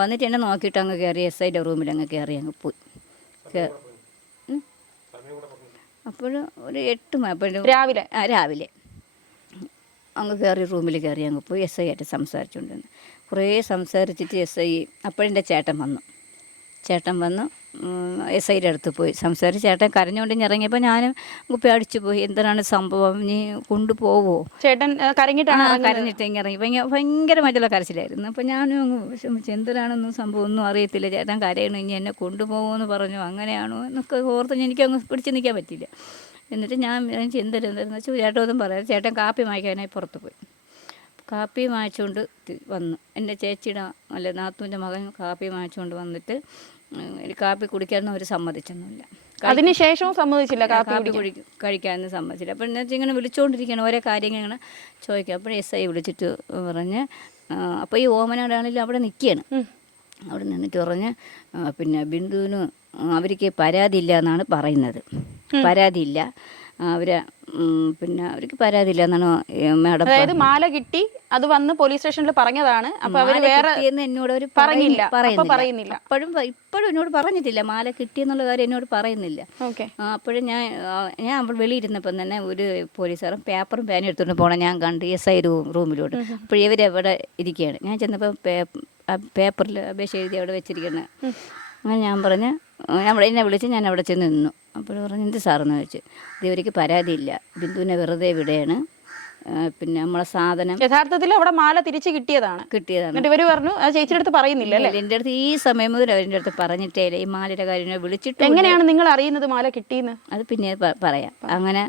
വന്നിട്ട് എന്നെ നോക്കിയിട്ട് അങ്ങ് കയറി SIയുടെ റൂമിൽ അങ്ങ് കയറി അങ്ങ് പോയി. അപ്പോൾ ഒരു 8 മണി രാവിലെ അങ്ങ് കയറി റൂമിൽ കയറി അങ്ങ് പോയി. SI ആയിട്ട് സംസാരിച്ചുകൊണ്ടിരുന്നു. കുറേ സംസാരിച്ചിട്ട് SI അപ്പോഴെൻ്റെ ചേട്ടൻ വന്നു SIയുടെ അടുത്ത് പോയി സംസാരിച്ച്. ചേട്ടൻ കരഞ്ഞുകൊണ്ട് ഇറങ്ങിയപ്പോൾ ഞാനും കുപ്പി അടിച്ചു പോയി. എന്തിനാണ് സംഭവം, നീ കൊണ്ടുപോവോ? ചേട്ടൻ കരഞ്ഞിട്ട് ഇറങ്ങി. ഭയങ്കരമായിട്ടുള്ള കരച്ചിലായിരുന്നു. അപ്പോൾ ഞാനും അങ്ങ് വിഷമിച്ചു, എന്തിനാണെന്നും സംഭവം ഒന്നും അറിയത്തില്ല. ചേട്ടൻ കരയണം, ഇനി എന്നെ കൊണ്ടുപോകുമെന്ന് പറഞ്ഞു, അങ്ങനെയാണോ എന്നൊക്കെ ഓർത്ത് എനിക്കങ്ങ് പിടിച്ച് നിൽക്കാൻ പറ്റില്ല. എന്നിട്ട് ഞാൻ എന്തെന്ന് വെച്ചാൽ ചേട്ടനൊന്നും പറയാം. ചേട്ടൻ കാപ്പി വാങ്ങിക്കാനായി പുറത്ത് പോയി. കാപ്പി വാങ്ങിച്ചുകൊണ്ട് വന്നു. എൻ്റെ ചേച്ചിയുടെ അല്ല നാത്തൂൻ്റെ മകൻ കാപ്പി വാങ്ങിച്ചുകൊണ്ട് വന്നിട്ട് കാപ്പി കുടിക്കാനൊന്നും അവർ സമ്മതിച്ചൊന്നുമില്ല. അതിനുശേഷവും സമ്മതിച്ചില്ല, കാപ്പി കഴിക്കാനൊന്നും സമ്മതിച്ചില്ല. അപ്പോൾ എന്നു വെച്ചാൽ ഇങ്ങനെ വിളിച്ചുകൊണ്ടിരിക്കുകയാണ്, ഓരോ കാര്യങ്ങൾ ഇങ്ങനെ ചോദിക്കുക. അപ്പോൾ SI വിളിച്ചിട്ട് പറഞ്ഞ്, അപ്പോൾ ഈ ഓമനാടാണെങ്കിലും അവിടെ നിൽക്കുകയാണ്. അവിടെ നിന്നിട്ട് പറഞ്ഞ്, പിന്നെ ബിന്ദുവിന് അവർക്ക് പരാതിയില്ല എന്നാണ് പറയുന്നത്. പരാതിയില്ല, പിന്നെ അവർക്ക് പരാതിയില്ല എന്നാണ് മാഡം. അതായത് മാല കിട്ടി, അത് വന്ന് പോലീസ് സ്റ്റേഷനിൽ പറഞ്ഞതാണ്. അപ്പൊ അവര് വേറെ എന്നോട് അവർ പറയുന്നില്ല. ഇപ്പോഴും എന്നോട് പറഞ്ഞിട്ടില്ല, മാല കിട്ടിയെന്നുള്ള കാര്യം എന്നോട് പറയുന്നില്ല. അപ്പോഴും ഞാൻ അവിടെ വെളിയിരുന്നപ്പം തന്നെ ഒരു പോലീസുകാരൻ പേപ്പറും പേനും എടുത്തുകൊണ്ട് പോകണം ഞാൻ കണ്ട് SI റൂമിലോട്ട്. അപ്പോൾ ഇവരവിടെ ഇരിക്കുകയാണ്. ഞാൻ ചെന്നപ്പോൾ പേപ്പറിൽ അപേക്ഷ എഴുതി അവിടെ വെച്ചിരിക്കുന്നത്. അങ്ങനെ ഞാൻ പറഞ്ഞ് എന്നെ വിളിച്ച് ഞാൻ അവിടെ ചെന്ന് നിന്നു. അപ്പോൾ പറഞ്ഞു, എന്ത് സാറെന്ന് ചോദിച്ചു. ഇവർക്ക് പരാതിയില്ല, ബിന്ദുവിനെ വെറുതെ വിടുകയാണ്, പിന്നെ നമ്മളെ സാധനം യഥാർത്ഥത്തിൽ അവിടെ മാല തിരിച്ച് കിട്ടിയതാണ്. ഇവര് പറഞ്ഞു ചേച്ചിയുടെ അടുത്ത് പറയുന്നില്ല. എൻ്റെ അടുത്ത് ഈ സമയം മുതൽ അവരുടെ അടുത്ത് പറഞ്ഞിട്ടേ ഇല്ല. ഈ മാലയുടെ കാര്യം വിളിച്ചിട്ട്. എങ്ങനെയാണ് നിങ്ങൾ അറിയുന്നത് മാല കിട്ടിയെന്ന്? അത് പിന്നെ പറയാം. അങ്ങനെ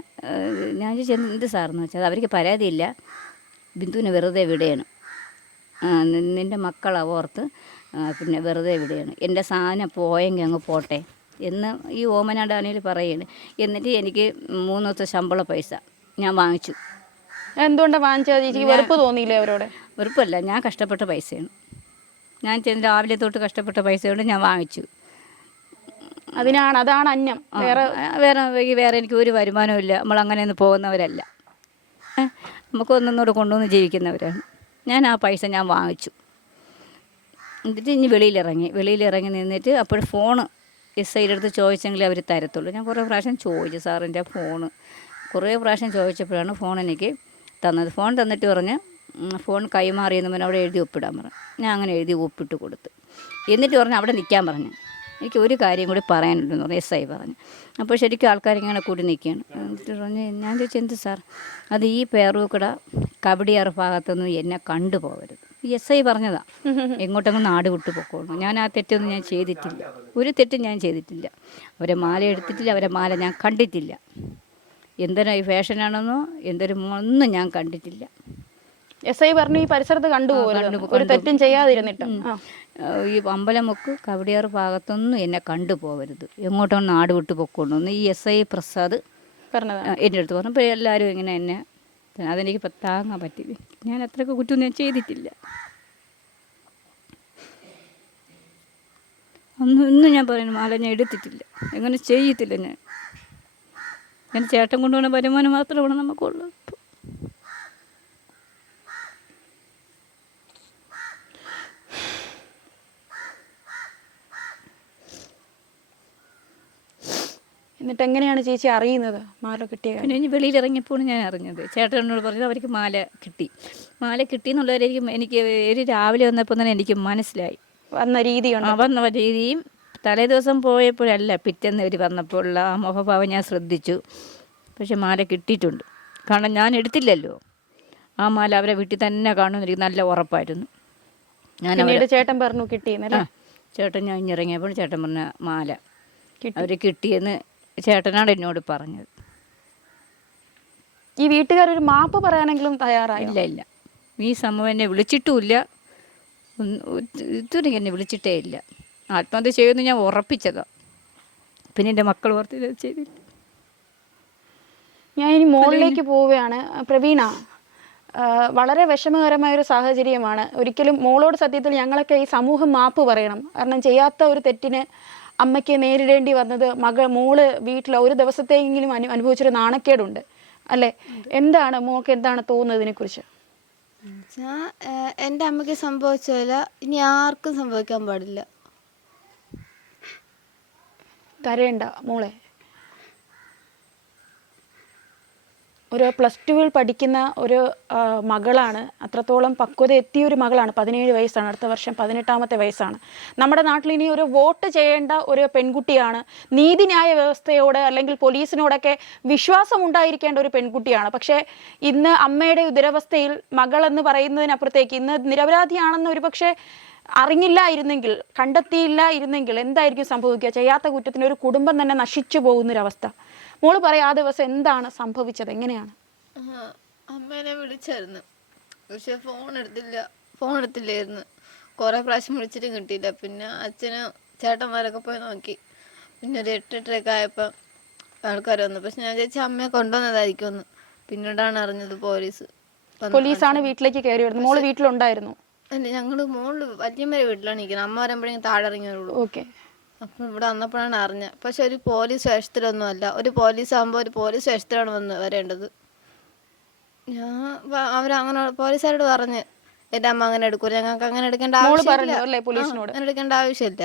ഞാൻ ചോദിച്ചു, എന്ത് സാറെന്ന് വെച്ചാൽ അവർക്ക് പരാതിയില്ല, ബിന്ദുവിനെ വെറുതെ വിടുകയാണ്, നിൻ്റെ മക്കളെ ഓർത്ത് പിന്നെ വെറുതെ വിടുകയാണ്, എൻ്റെ സാധനം പോയെങ്കിൽ അങ്ങ് പോട്ടെ എന്ന് ഈ ഓമന ഡാനിയിൽ പറയുകയാണ്. എന്നിട്ട് എനിക്ക് 3 ദിവസത്തെ ശമ്പള പൈസ ഞാൻ വാങ്ങിച്ചു. എന്തുകൊണ്ടാണ് വാങ്ങിച്ചത്? ചേച്ചിക്ക് വെറുപ്പ് തോന്നിയില്ലേ അവരോട്? വെറുപ്പല്ല, ഞാൻ കഷ്ടപ്പെട്ട പൈസയാണ്. ഞാൻ രാവിലെ തൊട്ട് കഷ്ടപ്പെട്ട പൈസ കൊണ്ട് ഞാൻ വാങ്ങിച്ചു. അതാണ് അന്യം. വേറെ എനിക്ക് ഒരു വരുമാനവും ഇല്ല. നമ്മളങ്ങനെയൊന്നും പോകുന്നവരല്ല, നമുക്കൊന്നൊന്നുകൂടെ കൊണ്ടുവന്ന് ജീവിക്കുന്നവരാണ്. ഞാൻ ആ പൈസ ഞാൻ വാങ്ങിച്ചു. എന്നിട്ട് ഇനി വെളിയിലിറങ്ങി നിന്നിട്ട് അപ്പോൾ ഫോണ് SIയുടെ അടുത്ത് ചോദിച്ചെങ്കിൽ അവർ തരത്തുള്ളൂ. ഞാൻ കുറേ പ്രാവശ്യം ചോദിച്ചു, സാറിൻ്റെ ഫോണ് കുറേ പ്രാവശ്യം ചോദിച്ചപ്പോഴാണ് ഫോൺ എനിക്ക് തന്നത്. ഫോൺ തന്നിട്ട് പറഞ്ഞ് ഫോൺ കൈമാറിയെന്ന് പറഞ്ഞാൽ അവിടെ എഴുതി ഒപ്പിടാൻ പറഞ്ഞു. ഞാൻ അങ്ങനെ എഴുതി ഒപ്പിട്ട് കൊടുത്തു. എന്നിട്ട് പറഞ്ഞ് അവിടെ നിൽക്കാൻ പറഞ്ഞു. എനിക്ക് ഒരു കാര്യം കൂടി പറയാനുണ്ടെന്ന് പറഞ്ഞു SI പറഞ്ഞു. അപ്പോൾ ശരിക്കും ആൾക്കാരിങ്ങനെ കൂടി നിൽക്കുകയാണ്. എന്നിട്ട് പറഞ്ഞ്, ഞാൻ ചോദിച്ചു, എന്ത് സാർ? അത് ഈ പേരൂക്കട കബഡിയാർ ഭാഗത്തൊന്നും എന്നെ കണ്ടുപോകരുത്. SI പറഞ്ഞതാ, എങ്ങോട്ടങ്ങ് നാട് വിട്ടു പൊക്കോളൂ. ഞാൻ ആ തെറ്റൊന്നും ഞാൻ ചെയ്തിട്ടില്ല, ഒരു തെറ്റും ഞാൻ ചെയ്തിട്ടില്ല. അവരെ മാല എടുത്തിട്ടില്ല, അവരെ മാല ഞാൻ കണ്ടിട്ടില്ല. എന്തൊരു ഫാഷനാണെന്നോ ഒന്നും ഞാൻ കണ്ടിട്ടില്ല. SI പറഞ്ഞു ഈ പരിസരത്ത് കണ്ടുപോകരുത്, ഒരു തെറ്റും ചെയ്യാതിരുന്നിട്ടും. ഈ അമ്പലമുക്ക് കവടിയാർ ഭാഗത്തൊന്നും എന്നെ കണ്ടുപോകരുത്, എങ്ങോട്ടാണ് നാട് വിട്ടു പൊക്കോണ്ടെന്ന് ഈ SI പ്രസാദ് എൻ്റെ അടുത്ത് പറഞ്ഞു. അപ്പോൾ എല്ലാവരും ഇങ്ങനെ എന്നെ, അതെനിക്ക് താങ്ങാൻ പറ്റില്ല. ഞാൻ അത്രയ്ക്ക് കുറ്റം ഞാൻ ചെയ്തിട്ടില്ല. ഒന്നും ഞാൻ പറയുന്നു, മാല ഞാൻ എടുത്തിട്ടില്ല, എങ്ങനെ ചെയ്യത്തില്ല. ഞാൻ ചേട്ടൻ കൊണ്ടുപോകുന്ന വരുമാനം മാത്രമാണ് നമുക്കുള്ളത്. എന്നിട്ട് എങ്ങനെയാണ് ചേച്ചി അറിയുന്നത് മാല കിട്ടിയ? പിന്നെ ഇനി വെളിയിലിറങ്ങിയപ്പോൾ ഞാൻ അറിഞ്ഞത്. ചേട്ടനോട് പറഞ്ഞത് അവർക്ക് മാല കിട്ടി എന്നുള്ളവരായിരിക്കും. എനിക്ക് ഒരു രാവിലെ വന്നപ്പോൾ തന്നെ എനിക്ക് മനസ്സിലായി വന്ന രീതിയും തലേ ദിവസം പോയപ്പോഴല്ല, പിറ്റേന്ന് അവർ വന്നപ്പോഴുള്ള ആ മുഖഭാവം ഞാൻ ശ്രദ്ധിച്ചു. പക്ഷെ മാല കിട്ടിയിട്ടുണ്ട്. കാരണം ഞാൻ എടുത്തില്ലല്ലോ ആ മാല. അവരെ വീട്ടിൽ തന്നെ കാണുമെന്ന് എനിക്ക് നല്ല ഉറപ്പായിരുന്നു. ചേട്ടൻ പറഞ്ഞു കിട്ടിയെന്നല്ലേ? ചേട്ടൻ ഞാൻ ഇറങ്ങിയപ്പോൾ ചേട്ടൻ പറഞ്ഞ മാല അവർ കിട്ടിയെന്ന് ചേട്ടനാണ് എന്നോട് പറഞ്ഞത്. ഈ വീട്ടുകാരൊരു മാപ്പ് പറയാനെങ്കിലും തയ്യാറായില്ല? ഇല്ല, ഈ സംഭവം എന്നെ വിളിച്ചിട്ടുമില്ല, ഇതുവരെ എന്നെ വിളിച്ചിട്ടേ ഇല്ല. ആത്മഹത്യ ചെയ്യുമെന്ന് ഞാൻ ഉറപ്പിച്ചതാണ്. പിന്നെ എൻ്റെ മക്കൾ ഓർത്ത് ഇത് ചെയ്തില്ല. ഞാൻ ഇനി മുകളിലേക്ക് പോവുകയാണ്. പ്രവീണ, വളരെ വിഷമകരമായൊരു സാഹചര്യമാണ്. ഒരിക്കലും മോളോട് സത്യത്തിൽ ഞങ്ങളൊക്കെ ഈ സമൂഹം മാപ്പ് പറയണം. കാരണം ചെയ്യാത്ത ഒരു തെറ്റിന് അമ്മയ്ക്ക് നേരിടേണ്ടി വന്നത് മോള് വീട്ടിൽ ഒരു ദിവസത്തെങ്കിലും അനുഭവിച്ചൊരു നാണക്കേടുണ്ട് അല്ലേ? എന്താണ് മോൾക്ക് എന്താണ് തോന്നുന്നത് ഇതിനെക്കുറിച്ച്? എൻ്റെ അമ്മയ്ക്ക് സംഭവിച്ചല്ല, ഇനി ആർക്കും സംഭവിക്കാൻ പാടില്ല. കരയണ്ട മോളെ. ഒരു +2 പഠിക്കുന്ന ഒരു മകളാണ്, അത്രത്തോളം പക്വത എത്തിയ ഒരു മകളാണ്. 17 വയസ്സാണ്, അടുത്ത വർഷം 18ാമത്തെ വയസ്സാണ്. നമ്മുടെ നാട്ടിൽ ഇനി ഒരു വോട്ട് ചെയ്യേണ്ട ഒരു പെൺകുട്ടിയാണ്. നീതിന്യായ വ്യവസ്ഥയോട് അല്ലെങ്കിൽ പോലീസിനോടൊക്കെ വിശ്വാസം ഉണ്ടായിരിക്കേണ്ട ഒരു പെൺകുട്ടിയാണ്. പക്ഷേ ഇന്ന് അമ്മയുടെ ദുരവസ്ഥയിൽ മകളെന്ന് പറയുന്നതിനപ്പുറത്തേക്ക് ഇന്ന് നിരപരാധിയാണെന്ന് ഒരുപക്ഷെ അറിഞ്ഞില്ലായിരുന്നെങ്കിൽ, കണ്ടെത്തിയില്ലായിരുന്നെങ്കിൽ എന്തായിരിക്കും സംഭവിക്കുക? ചെയ്യാത്ത കുറ്റത്തിന് ഒരു കുടുംബം തന്നെ നശിച്ചു പോകുന്നൊരവസ്ഥ. മോള് പറയാ, ആ ദിവസം എന്താണ് സംഭവിച്ചത്, എങ്ങനെയാണ്? അമ്മേനെ വിളിച്ചായിരുന്നു, പക്ഷെ ഫോൺ എടുത്തില്ലായിരുന്നു. കുറേ പ്രാവശ്യം വിളിച്ചിട്ട് കിട്ടിയില്ല. പിന്നെ അച്ഛനും ചേട്ടന്മാരൊക്കെ പോയി നോക്കി. പിന്നെ ഒരു 8-8:30 ആയപ്പോൾ ആൾക്കാർ വന്നു. പക്ഷെ ഞാൻ വിചാരിച്ചു അമ്മയെ കൊണ്ടുവന്നതായിരിക്കുമെന്ന്. പിന്നീടാണ് അറിഞ്ഞത് പോലീസാണ് വീട്ടിലേക്ക് കയറി വരുന്നത്. മോള് വീട്ടിലുണ്ടായിരുന്നു? അല്ല, ഞങ്ങൾ മോള് വല്യമ്മയുടെ വീട്ടിലാണ് ഇരിക്കുന്നത്. അമ്മ വരുമ്പോഴേക്കും താഴെ ഇറങ്ങിയുള്ളൂ. ഓക്കെ. അപ്പം ഇവിടെ വന്നപ്പോഴാണ് അറിഞ്ഞത്. പക്ഷെ ഒരു പോലീസ് വേഷത്തിലൊന്നും അല്ല. ഒരു പോലീസ് ആകുമ്പോൾ ഒരു പോലീസ് വേഷത്തിലാണ് വരേണ്ടത്. അവരങ്ങനെ പോലീസുകാരോട് പറഞ്ഞ് എൻ്റെ അമ്മ അങ്ങനെ എടുക്കൂല, ഞങ്ങൾക്ക് അങ്ങനെ എടുക്കേണ്ട ആവശ്യമില്ല. അങ്ങനെ എടുക്കേണ്ട ആവശ്യമില്ല.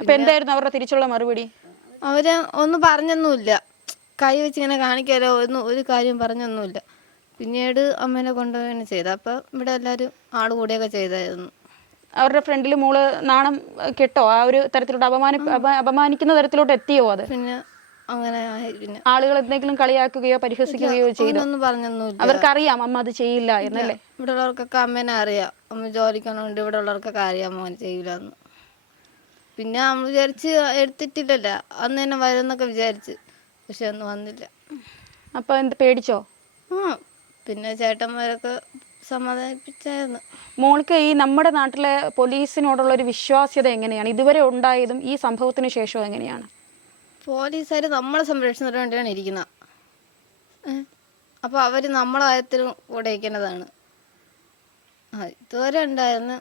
അപ്പൊ എന്തായിരുന്നു അവരുടെ തിരിച്ചുള്ള മറുപടി? അവര് ഒന്നും പറഞ്ഞൊന്നുമില്ല, കൈ വെച്ച് ഇങ്ങനെ കാണിക്കാലോ, ഒരു കാര്യം പറഞ്ഞൊന്നുമില്ല. പിന്നീട് അമ്മേനെ കൊണ്ടുപോവുകയാണ് ചെയ്തത്. അപ്പം ഇവിടെ എല്ലാവരും ആൾ കൂടിയൊക്കെ ചെയ്തായിരുന്നു. അവരുടെ ഫ്രണ്ടിൽ മോള് നാണം കെട്ടോ? ആ ഒരു തരത്തിലോട്ട് അപമാനിക്കുന്ന തരത്തിലോട്ട് എത്തിയോ അത്? പിന്നെ അങ്ങനെ പിന്നെ ആളുകൾ എന്തെങ്കിലും കളിയാക്കുകയോ പരിഹസിക്കുകയോ ചെയ്തോ? പറഞ്ഞൊന്നുമില്ല. അവർക്കറിയാം അമ്മ അത് ചെയ്യില്ല എന്നല്ലേ? ഇവിടെ ഉള്ളവർക്കൊക്കെ അമ്മേനെ അറിയാം. അമ്മ ജോലിക്കണോണ്ട് ഇവിടെ ഉള്ളവർക്കൊക്കെ അറിയാം അമ്മ ചെയ്യില്ല എന്ന്. പിന്നെ നമ്മൾ വിചാരിച്ച് എടുത്തിട്ടില്ലല്ലോ, അന്ന് തന്നെ വരുമെന്നൊക്കെ വിചാരിച്ച്. പക്ഷെ ഒന്നും വന്നില്ല. അപ്പൊ എന്ത് പേടിച്ചോ? പിന്നെ ചേട്ടന്മാരൊക്കെ സമാധാനിപ്പിച്ചായിരുന്നു. മോൾക്ക് ഈ നമ്മുടെ നാട്ടിലെ പോലീസിനോടുള്ള ഒരു വിശ്വാസ്യത എങ്ങനെയാണ് ഇതുവരെ ഉണ്ടായതും ഈ സംഭവത്തിന് ശേഷം എങ്ങനെയാണ്? പോലീസുകാർ നമ്മളെ സംരക്ഷണത്തിന് വേണ്ടിയാണ് ഇരിക്കുന്നത്. അപ്പോൾ അവർ നമ്മളെ കാര്യത്തിലും കൂടെ ഇരിക്കേണ്ടതാണ്. ഇതുവരെ ഉണ്ടായിരുന്നു,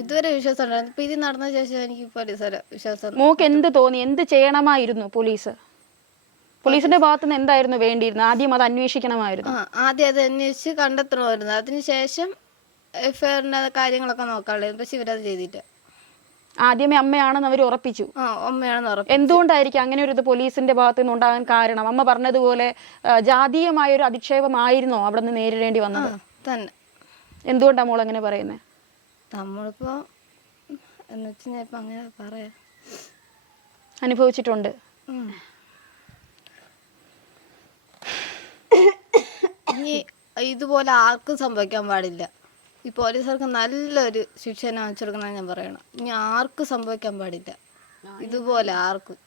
ഇതുവരെ വിശ്വാസം ഉണ്ടായിരുന്നു. ഇപ്പം ഇത് നടന്ന ശേഷം എനിക്ക് പോലീസുകാരെ വിശ്വാസം. മോൾക്ക് എന്ത് തോന്നി? എന്ത് ചെയ്യണമായിരുന്നു പോലീസിന്റെ ഭാഗത്തുനിന്ന് എന്തായിരുന്നു വേണ്ടിയിരുന്നത്? ആദ്യം അത് അന്വേഷിക്കണമായിരുന്നു. ആദ്യം അത് അന്വേഷിച്ച് കണ്ടെത്തണമായിരുന്നു. അതിനുശേഷം എഫ്ഐആറിന്റെ കാര്യങ്ങളൊക്കെ നോക്കാനുള്ളത്. പക്ഷെ ഇവരത് ചെയ്തില്ല. ആദ്യമേ അമ്മയാണെന്ന് അവർ ഉറപ്പിച്ചു. അമ്മയാണെന്ന് ഉറപ്പിച്ചു. എന്തുകൊണ്ടായിരിക്കും അങ്ങനെ ഒരു ഇത് പോലീസിന്റെ ഭാഗത്തു നിന്ന് ഉണ്ടാകാൻ കാരണം? അമ്മ പറഞ്ഞതുപോലെ ജാതീയമായ ഒരു അധിക്ഷേപമായിരുന്നോ അവിടെ നിന്ന് നേരിടേണ്ടി വന്നത്? തന്നെ. എന്തുകൊണ്ടാണ് മോൾ അങ്ങനെ പറയുന്നത്? നമ്മളിപ്പോ എന്ന് വെച്ചാൽ ഞാൻ ഇപ്പൊ അങ്ങനെ പറയാ അനുഭവിച്ചിട്ടുണ്ട്. ഇനി ഇതുപോലെ ആർക്കും സംഭവിക്കാൻ പാടില്ല. ഈ പോലീസുകാർക്ക് നല്ലൊരു ശിക്ഷ വാങ്ങിച്ചു കൊടുക്കണം ഞാൻ പറയണം. ഇനി ആർക്കും സംഭവിക്കാൻ പാടില്ല ഇതുപോലെ ആർക്കും.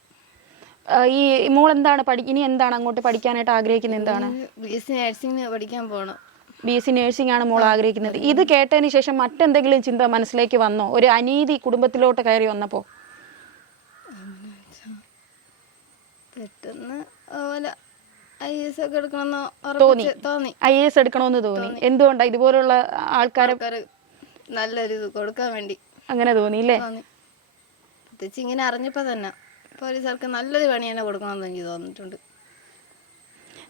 ഈ മോൾ എന്താണ് ഇനി എന്താണ് അങ്ങോട്ട് പഠിക്കാനായിട്ട് ആഗ്രഹിക്കുന്നത്? എന്താണ്? BSc നഴ്സിംഗിന് പഠിക്കാൻ പോകണം. BSc നഴ്സിംഗ് ആണ് മോൾ ആഗ്രഹിക്കുന്നത്. ഇത് കേട്ടതിന് ശേഷം മറ്റെന്തെങ്കിലും ചിന്ത മനസ്സിലേക്ക് വന്നോ? ഒരു അനീതി കുടുംബത്തിലോട്ട് കയറി വന്നപ്പോ പെട്ടെന്ന് IAS ഒക്കെ എടുക്കണമെന്ന് തോന്നി. IAS എടുക്കണമെന്ന് തോന്നി. എന്തുകൊണ്ടാണ് ഇതുപോലുള്ള ആൾക്കാരെ നല്ലൊരു ഇത് കൊടുക്കാൻ വേണ്ടി അങ്ങനെ തോന്നിയില്ലേ? പ്രത്യേകിച്ച് ഇങ്ങനെ അറിഞ്ഞപ്പോ തന്നെ പോലീസുകാർക്ക് നല്ലൊരു പണി തന്നെ കൊടുക്കണമെന്ന് എനിക്ക് തോന്നിയിട്ടുണ്ട്.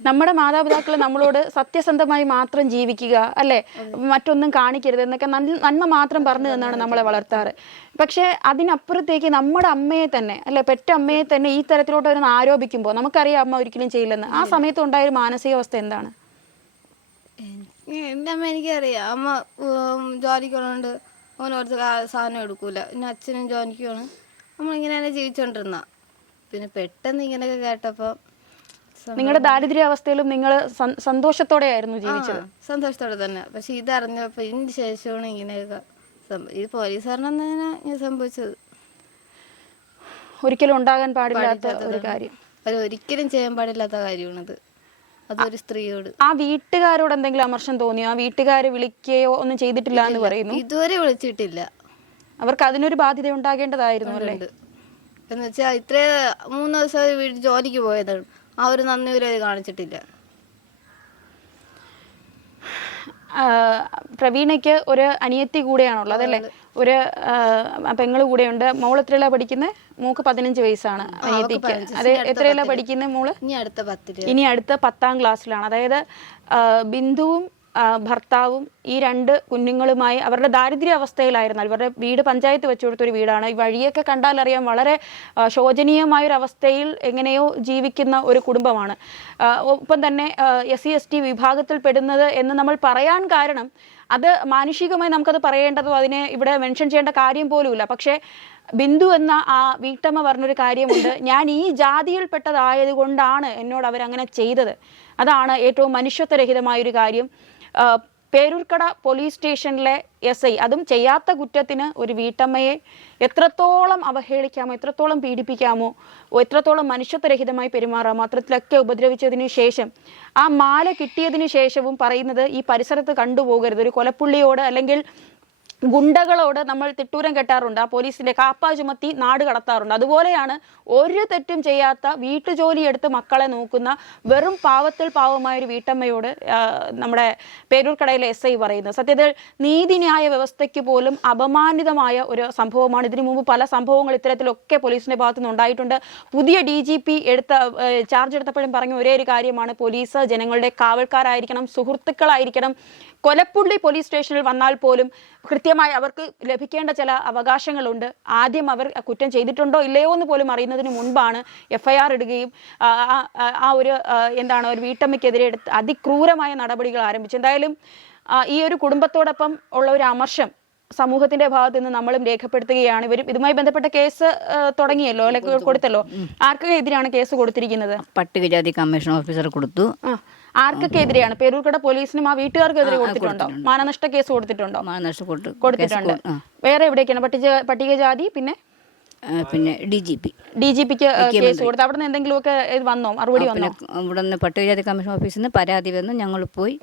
നമ്മുടെ മാതാപിതാക്കൾ നമ്മളോട് സത്യസന്ധമായി മാത്രം ജീവിക്കുക അല്ലെ, മറ്റൊന്നും കാണിക്കരുത് എന്നൊക്കെ നന്മ മാത്രം പറഞ്ഞു തന്നാണ് നമ്മളെ വളർത്താറ്. പക്ഷെ അതിനപ്പുറത്തേക്ക് നമ്മുടെ അമ്മയെ തന്നെ അല്ലെ, പെറ്റ അമ്മയെ തന്നെ ഈ തരത്തിലോട്ട് അവരൊന്ന് ആരോപിക്കുമ്പോൾ നമുക്കറിയാം അമ്മ ഒരിക്കലും ചെയ്യില്ലെന്ന്. ആ സമയത്ത് ഉണ്ടായൊരു മാനസികാവസ്ഥ എന്താണ്? എൻ്റെ അമ്മ എനിക്കറിയാം. അമ്മ ജോലിക്കുള്ളതുകൊണ്ട് ഓനോടത്ത് സാധനം എടുക്കൂല. പിന്നെ അച്ഛനും ജോലിക്കുമാണ്. നമ്മളിങ്ങനെ തന്നെ ജീവിച്ചോണ്ടിരുന്ന. പിന്നെ പെട്ടെന്ന് ഇങ്ങനെയൊക്കെ കേട്ടപ്പോൾ നിങ്ങളുടെ ദാരിദ്ര്യാവസ്ഥയിലും നിങ്ങൾ സന്തോഷത്തോടെയായിരുന്നു ജീവിച്ചത്? സന്തോഷത്തോടെ തന്നെ. പക്ഷെ ഇതറിഞ്ഞപ്പോൾ ഇതിന് ശേഷമാണ് ഇങ്ങനെയൊക്കെ ഈ പോലീസുകാരനെന്ന് ഇങ്ങനെ സംഭവിച്ചത്. ഒരിക്കലും ഉണ്ടാകാൻ പാടില്ലാത്ത ഒരു കാര്യം, അത് ഒരിക്കലും ചെയ്യാൻ പാടില്ലാത്ത കാര്യമാണിത്. അതൊരു സ്ത്രീയോട്. ആ വീട്ടുകാരോട് എന്തെങ്കിലും അമർഷം തോന്നിയോ? ആ വീട്ടുകാര് വിളിക്കുകയോ ഒന്നും ചെയ്തിട്ടില്ല എന്ന് പറയുന്നു. ഇതുവരെ വിളിച്ചിട്ടില്ല. അവർക്ക് അതിനൊരു ബാധ്യത ഉണ്ടാകേണ്ടതായിരുന്നു അല്ലേ? എന്ന് വെച്ചാൽ ഇത്ര 3 ദിവസം വീട്ടിൽ ജോലിക്ക് പോയതാണ്, ആ ഒരു നന്ദി വരെ കാണിച്ചിട്ടില്ല. പ്രവീണയ്ക്ക് ഒരു അനിയത്തി കൂടെയാണുള്ളത് അല്ലേ? ഒരു പെങ്ങള് കൂടെയുണ്ട്. മോള് എത്രയിലാ പഠിക്കുന്നത്? മോക്ക് 15 വയസ്സാണ് അനിയത്തിക്ക്. അത് എത്രയിലാ പഠിക്കുന്നത് മോള്? ഇനി അടുത്ത 10ാം ക്ലാസ്സിലാണ്. അതായത് ബിന്ദുവും ഭർത്താവും ഈ 2 കുഞ്ഞുങ്ങളുമായി അവരുടെ ദാരിദ്ര്യ അവസ്ഥയിലായിരുന്നു. ഇവരുടെ വീട് പഞ്ചായത്ത് വെച്ചു കൊടുത്തൊരു വീടാണ്. ഈ വഴിയൊക്കെ കണ്ടാലറിയാം വളരെ ശോചനീയമായൊരവസ്ഥയിൽ എങ്ങനെയോ ജീവിക്കുന്ന ഒരു കുടുംബമാണ്. ഒപ്പം തന്നെ SC/ST വിഭാഗത്തിൽ പെടുന്നത് എന്ന് നമ്മൾ പറയാൻ കാരണം അത് മാനുഷികമായി നമുക്കത് പറയേണ്ടതോ അതിനെ ഇവിടെ മെൻഷൻ ചെയ്യേണ്ട കാര്യം പോലുമില്ല. പക്ഷേ ബിന്ദു എന്ന ആ വീട്ടമ്മ പറഞ്ഞൊരു കാര്യമുണ്ട്, ഞാൻ ഈ ജാതിയിൽപ്പെട്ടതായത് കൊണ്ടാണ് എന്നോട് അവരങ്ങനെ ചെയ്തത്. അതാണ് ഏറ്റവും മനുഷ്യത്വരഹിതമായൊരു കാര്യം. പേരൂർക്കട പോലീസ് സ്റ്റേഷനിലെ SI അതും ചെയ്യാത്ത കുറ്റത്തിന് ഒരു വീട്ടമ്മയെ എത്രത്തോളം അവഹേളിക്കാമോ, എത്രത്തോളം പീഡിപ്പിക്കാമോ, എത്രത്തോളം മനുഷ്യത്വരഹിതമായി പെരുമാറാമോ അത്രത്തിലൊക്കെ ഉപദ്രവിച്ചതിന് ശേഷം ആ മാല കിട്ടിയതിന് ശേഷവും പറയുന്നത് ഈ പരിസരത്ത് കണ്ടുപോകരുത്. ഒരു കൊലപ്പുള്ളിയോട് അല്ലെങ്കിൽ ഗുണ്ടകളോട് നമ്മൾ തിട്ടൂരം കെട്ടാറുണ്ട്, ആ പോലീസിന്റെ കാപ്പ ചുമത്തി നാട് കടത്താറുണ്ട്. അതുപോലെയാണ് ഒരു തെറ്റും ചെയ്യാത്ത വീട്ടുജോലി എടുത്ത് മക്കളെ നോക്കുന്ന വെറും പാവത്തിൽ പാവമായ ഒരു വീട്ടമ്മയോട് നമ്മുടെ പേരൂർക്കടയിലെ SI പറയുന്നത്. സത്യത്തിൽ നീതിന്യായ വ്യവസ്ഥയ്ക്ക് പോലും അപമാനിതമായ ഒരു സംഭവമാണ്. ഇതിനു മുമ്പ് പല സംഭവങ്ങൾ ഇത്തരത്തിലൊക്കെ പോലീസിന്റെ ഭാഗത്തു നിന്ന് ഉണ്ടായിട്ടുണ്ട്. പുതിയ DGP ചാർജ് എടുത്തപ്പോഴും പറഞ്ഞ ഒരേ ഒരു കാര്യമാണ്, പോലീസ് ജനങ്ങളുടെ കാവൽക്കാരായിരിക്കണം, സുഹൃത്തുക്കളായിരിക്കണം. കൊലപ്പുള്ളി പോലീസ് സ്റ്റേഷനിൽ വന്നാൽ പോലും കൃത്യമായി അവർക്ക് ലഭിക്കേണ്ട ചില അവകാശങ്ങളുണ്ട്. ആദ്യം അവർ കുറ്റം ചെയ്തിട്ടുണ്ടോ ഇല്ലയോ എന്ന് പോലും അറിയുന്നതിന് മുൻപാണ് FIR ഇടുകയും ആ ഒരു ഒരു വീട്ടമ്മയ്ക്കെതിരെ എടുത്ത് അതിക്രൂരമായ നടപടികൾ ആരംഭിച്ചു. എന്തായാലും ഈ ഒരു കുടുംബത്തോടൊപ്പം ഉള്ള ഒരു അമർഷം സമൂഹത്തിന്റെ ഭാഗത്ത് നിന്ന് നമ്മളും രേഖപ്പെടുത്തുകയാണ്. ഇതുമായി ബന്ധപ്പെട്ട കേസ് തുടങ്ങിയല്ലോ അല്ലെ, കൊടുത്തല്ലോ. ആർക്കൊക്കെ എതിരെയാണ് കേസ് കൊടുത്തിരിക്കുന്നത്? പട്ടികജാതി കമ്മീഷൻ ഓഫീസർ കൊടുത്തു. ആർക്കൊക്കെ എതിരെയാണ്? പേരൂർക്കട പോലീസിനും ആ വീട്ടുകാർക്കെതിരെ കൊടുത്തിട്ടുണ്ടോ? മാനനഷ്ട കേസ് കൊടുത്തിട്ടുണ്ടോ? മാനനഷ്ട കൊടുത്തിട്ടുണ്ട്. വേറെ എവിടേക്കാണ്? പട്ടികജാതി പിന്നെ DGPക്ക് കേസ് കൊടുത്തു. അവിടെ നിന്ന് എന്തെങ്കിലുമൊക്കെ വന്നോ, മറുപടി വന്നോ? ഇവിടെ നിന്ന് പട്ടികജാതി കമ്മീഷൻ ഓഫീസിൽ നിന്ന് പരാതി വന്നു. ഞങ്ങൾ പോയി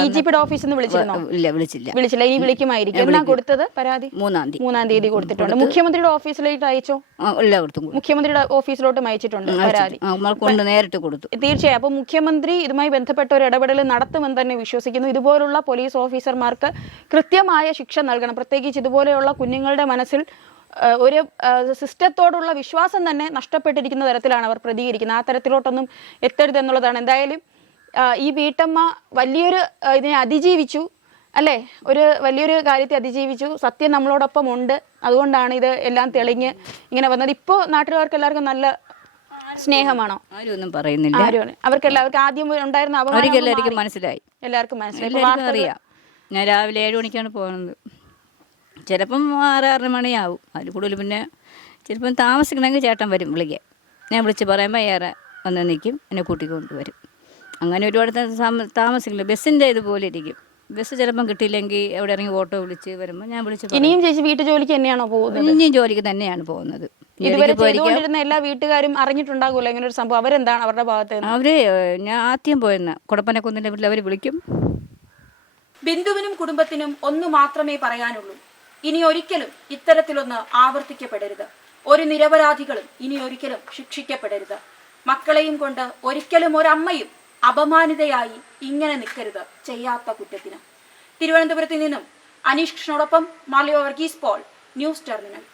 DGPയുടെ ഓഫീസിൽ നിന്ന് വിളിച്ചിരുന്നോ? വിളിച്ചില്ല. ഇനി വിളിക്കുമായിരിക്കും. എന്നാ കൊടുത്തത് പരാതി? 3-ാം തീയതി കൊടുത്തിട്ടുണ്ട്. മുഖ്യമന്ത്രിയുടെ ഓഫീസിലേക്ക് അയച്ചോ? മുഖ്യമന്ത്രിയുടെ ഓഫീസിലോട്ടും അയച്ചിട്ടുണ്ട് പരാതി. നേരിട്ട് കൊടുത്തു. തീർച്ചയായും. അപ്പൊ മുഖ്യമന്ത്രി ഇതുമായി ബന്ധപ്പെട്ട ഒരു ഇടപെടൽ നടത്തുമെന്ന് തന്നെ വിശ്വസിക്കുന്നു. ഇതുപോലുള്ള പോലീസ് ഓഫീസർമാർക്ക് കൃത്യമായ ശിക്ഷ നൽകണം. പ്രത്യേകിച്ച് ഇതുപോലെയുള്ള കുഞ്ഞുങ്ങളുടെ മനസ്സിൽ ഒരു സിസ്റ്റത്തോടുള്ള വിശ്വാസം തന്നെ നഷ്ടപ്പെട്ടിരിക്കുന്ന തരത്തിലാണ് അവർ പ്രതികരിക്കുന്നത്. ആ തരത്തിലോട്ടൊന്നും എത്തരുതെന്നുള്ളതാണ്. എന്തായാലും ഈ വീട്ടമ്മ വലിയൊരു ഇതിനെ അതിജീവിച്ചു അല്ലേ, ഒരു വലിയൊരു കാര്യത്തെ അതിജീവിച്ചു. സത്യം നമ്മളോടൊപ്പം ഉണ്ട്. അതുകൊണ്ടാണ് ഇത് എല്ലാം തെളിഞ്ഞ് ഇങ്ങനെ വന്നത്. ഇപ്പോൾ നാട്ടുകാർക്ക് എല്ലാവർക്കും നല്ല സ്നേഹമാണോ? ആരും പറയുന്നില്ല. അവർക്കെല്ലാവർക്കും ആദ്യം ഉണ്ടായിരുന്ന എല്ലാവർക്കും മനസ്സിലായി. എല്ലാവർക്കും മനസ്സിലായി. അറിയാം. ഞാൻ രാവിലെ 7 മണിക്കാണ് പോകുന്നത്. ചിലപ്പം 6-6 മണിയാവും. അതിൽ കൂടുതൽ പിന്നെ ചിലപ്പം താമസിക്കണമെങ്കിൽ ചേട്ടൻ വരും വിളിക്കാൻ. ഞാൻ വിളിച്ച് പറയുമ്പോൾ ഏറെ വന്ന് നിൽക്കും, എന്നെ കൂട്ടിക്കൊണ്ടുവരും. അങ്ങനെ ഒരുപാട് താമസിക്കില്ല. ബസ്സിൻ്റെ ഇതുപോലെ ഇരിക്കും. ബസ് ചിലപ്പം കിട്ടിയില്ലെങ്കിൽ എവിടെ ഇറങ്ങി ഓട്ടോ വിളിച്ച് വരുമ്പോൾ ഞാൻ വിളിച്ച്. ഇനിയും ചേച്ചി വീട്ടു ജോലിക്ക് തന്നെയാണോ പോകുന്നത്? ഇനിയും ജോലിക്ക് തന്നെയാണ് പോകുന്നത്. എല്ലാ വീട്ടുകാരും അറിഞ്ഞിട്ടുണ്ടാകുമല്ലോ ഇങ്ങനെ ഒരു സംഭവം. അവരെന്താണ് അവരുടെ ഭാഗത്ത്? ഞാൻ ആദ്യം പോയെന്ന കൊടപ്പനക്കുന്നിൻ്റെ വീട്ടിൽ അവർ വിളിക്കും. ബിന്ദുവിനും കുടുംബത്തിനും ഒന്നു മാത്രമേ പറയാനുള്ളൂ, ഇനി ഒരിക്കലും ഇത്തരത്തിലൊന്ന് ആവർത്തിക്കപ്പെടരുത്. ഒരു നിരപരാധികളും ഇനി ഒരിക്കലും ശിക്ഷിക്കപ്പെടരുത്. മക്കളെയും കൊണ്ട് ഒരിക്കലും ഒരമ്മയും അപമാനിതയായി ഇങ്ങനെ നിൽക്കരുത് ചെയ്യാത്ത കുറ്റത്തിന്. തിരുവനന്തപുരത്ത് നിന്നും അനീഷ് കൃഷ്ണനോടൊപ്പം മാലിയോ വർഗീസ് പോൾ, ന്യൂസ് ടെർമിനൽ.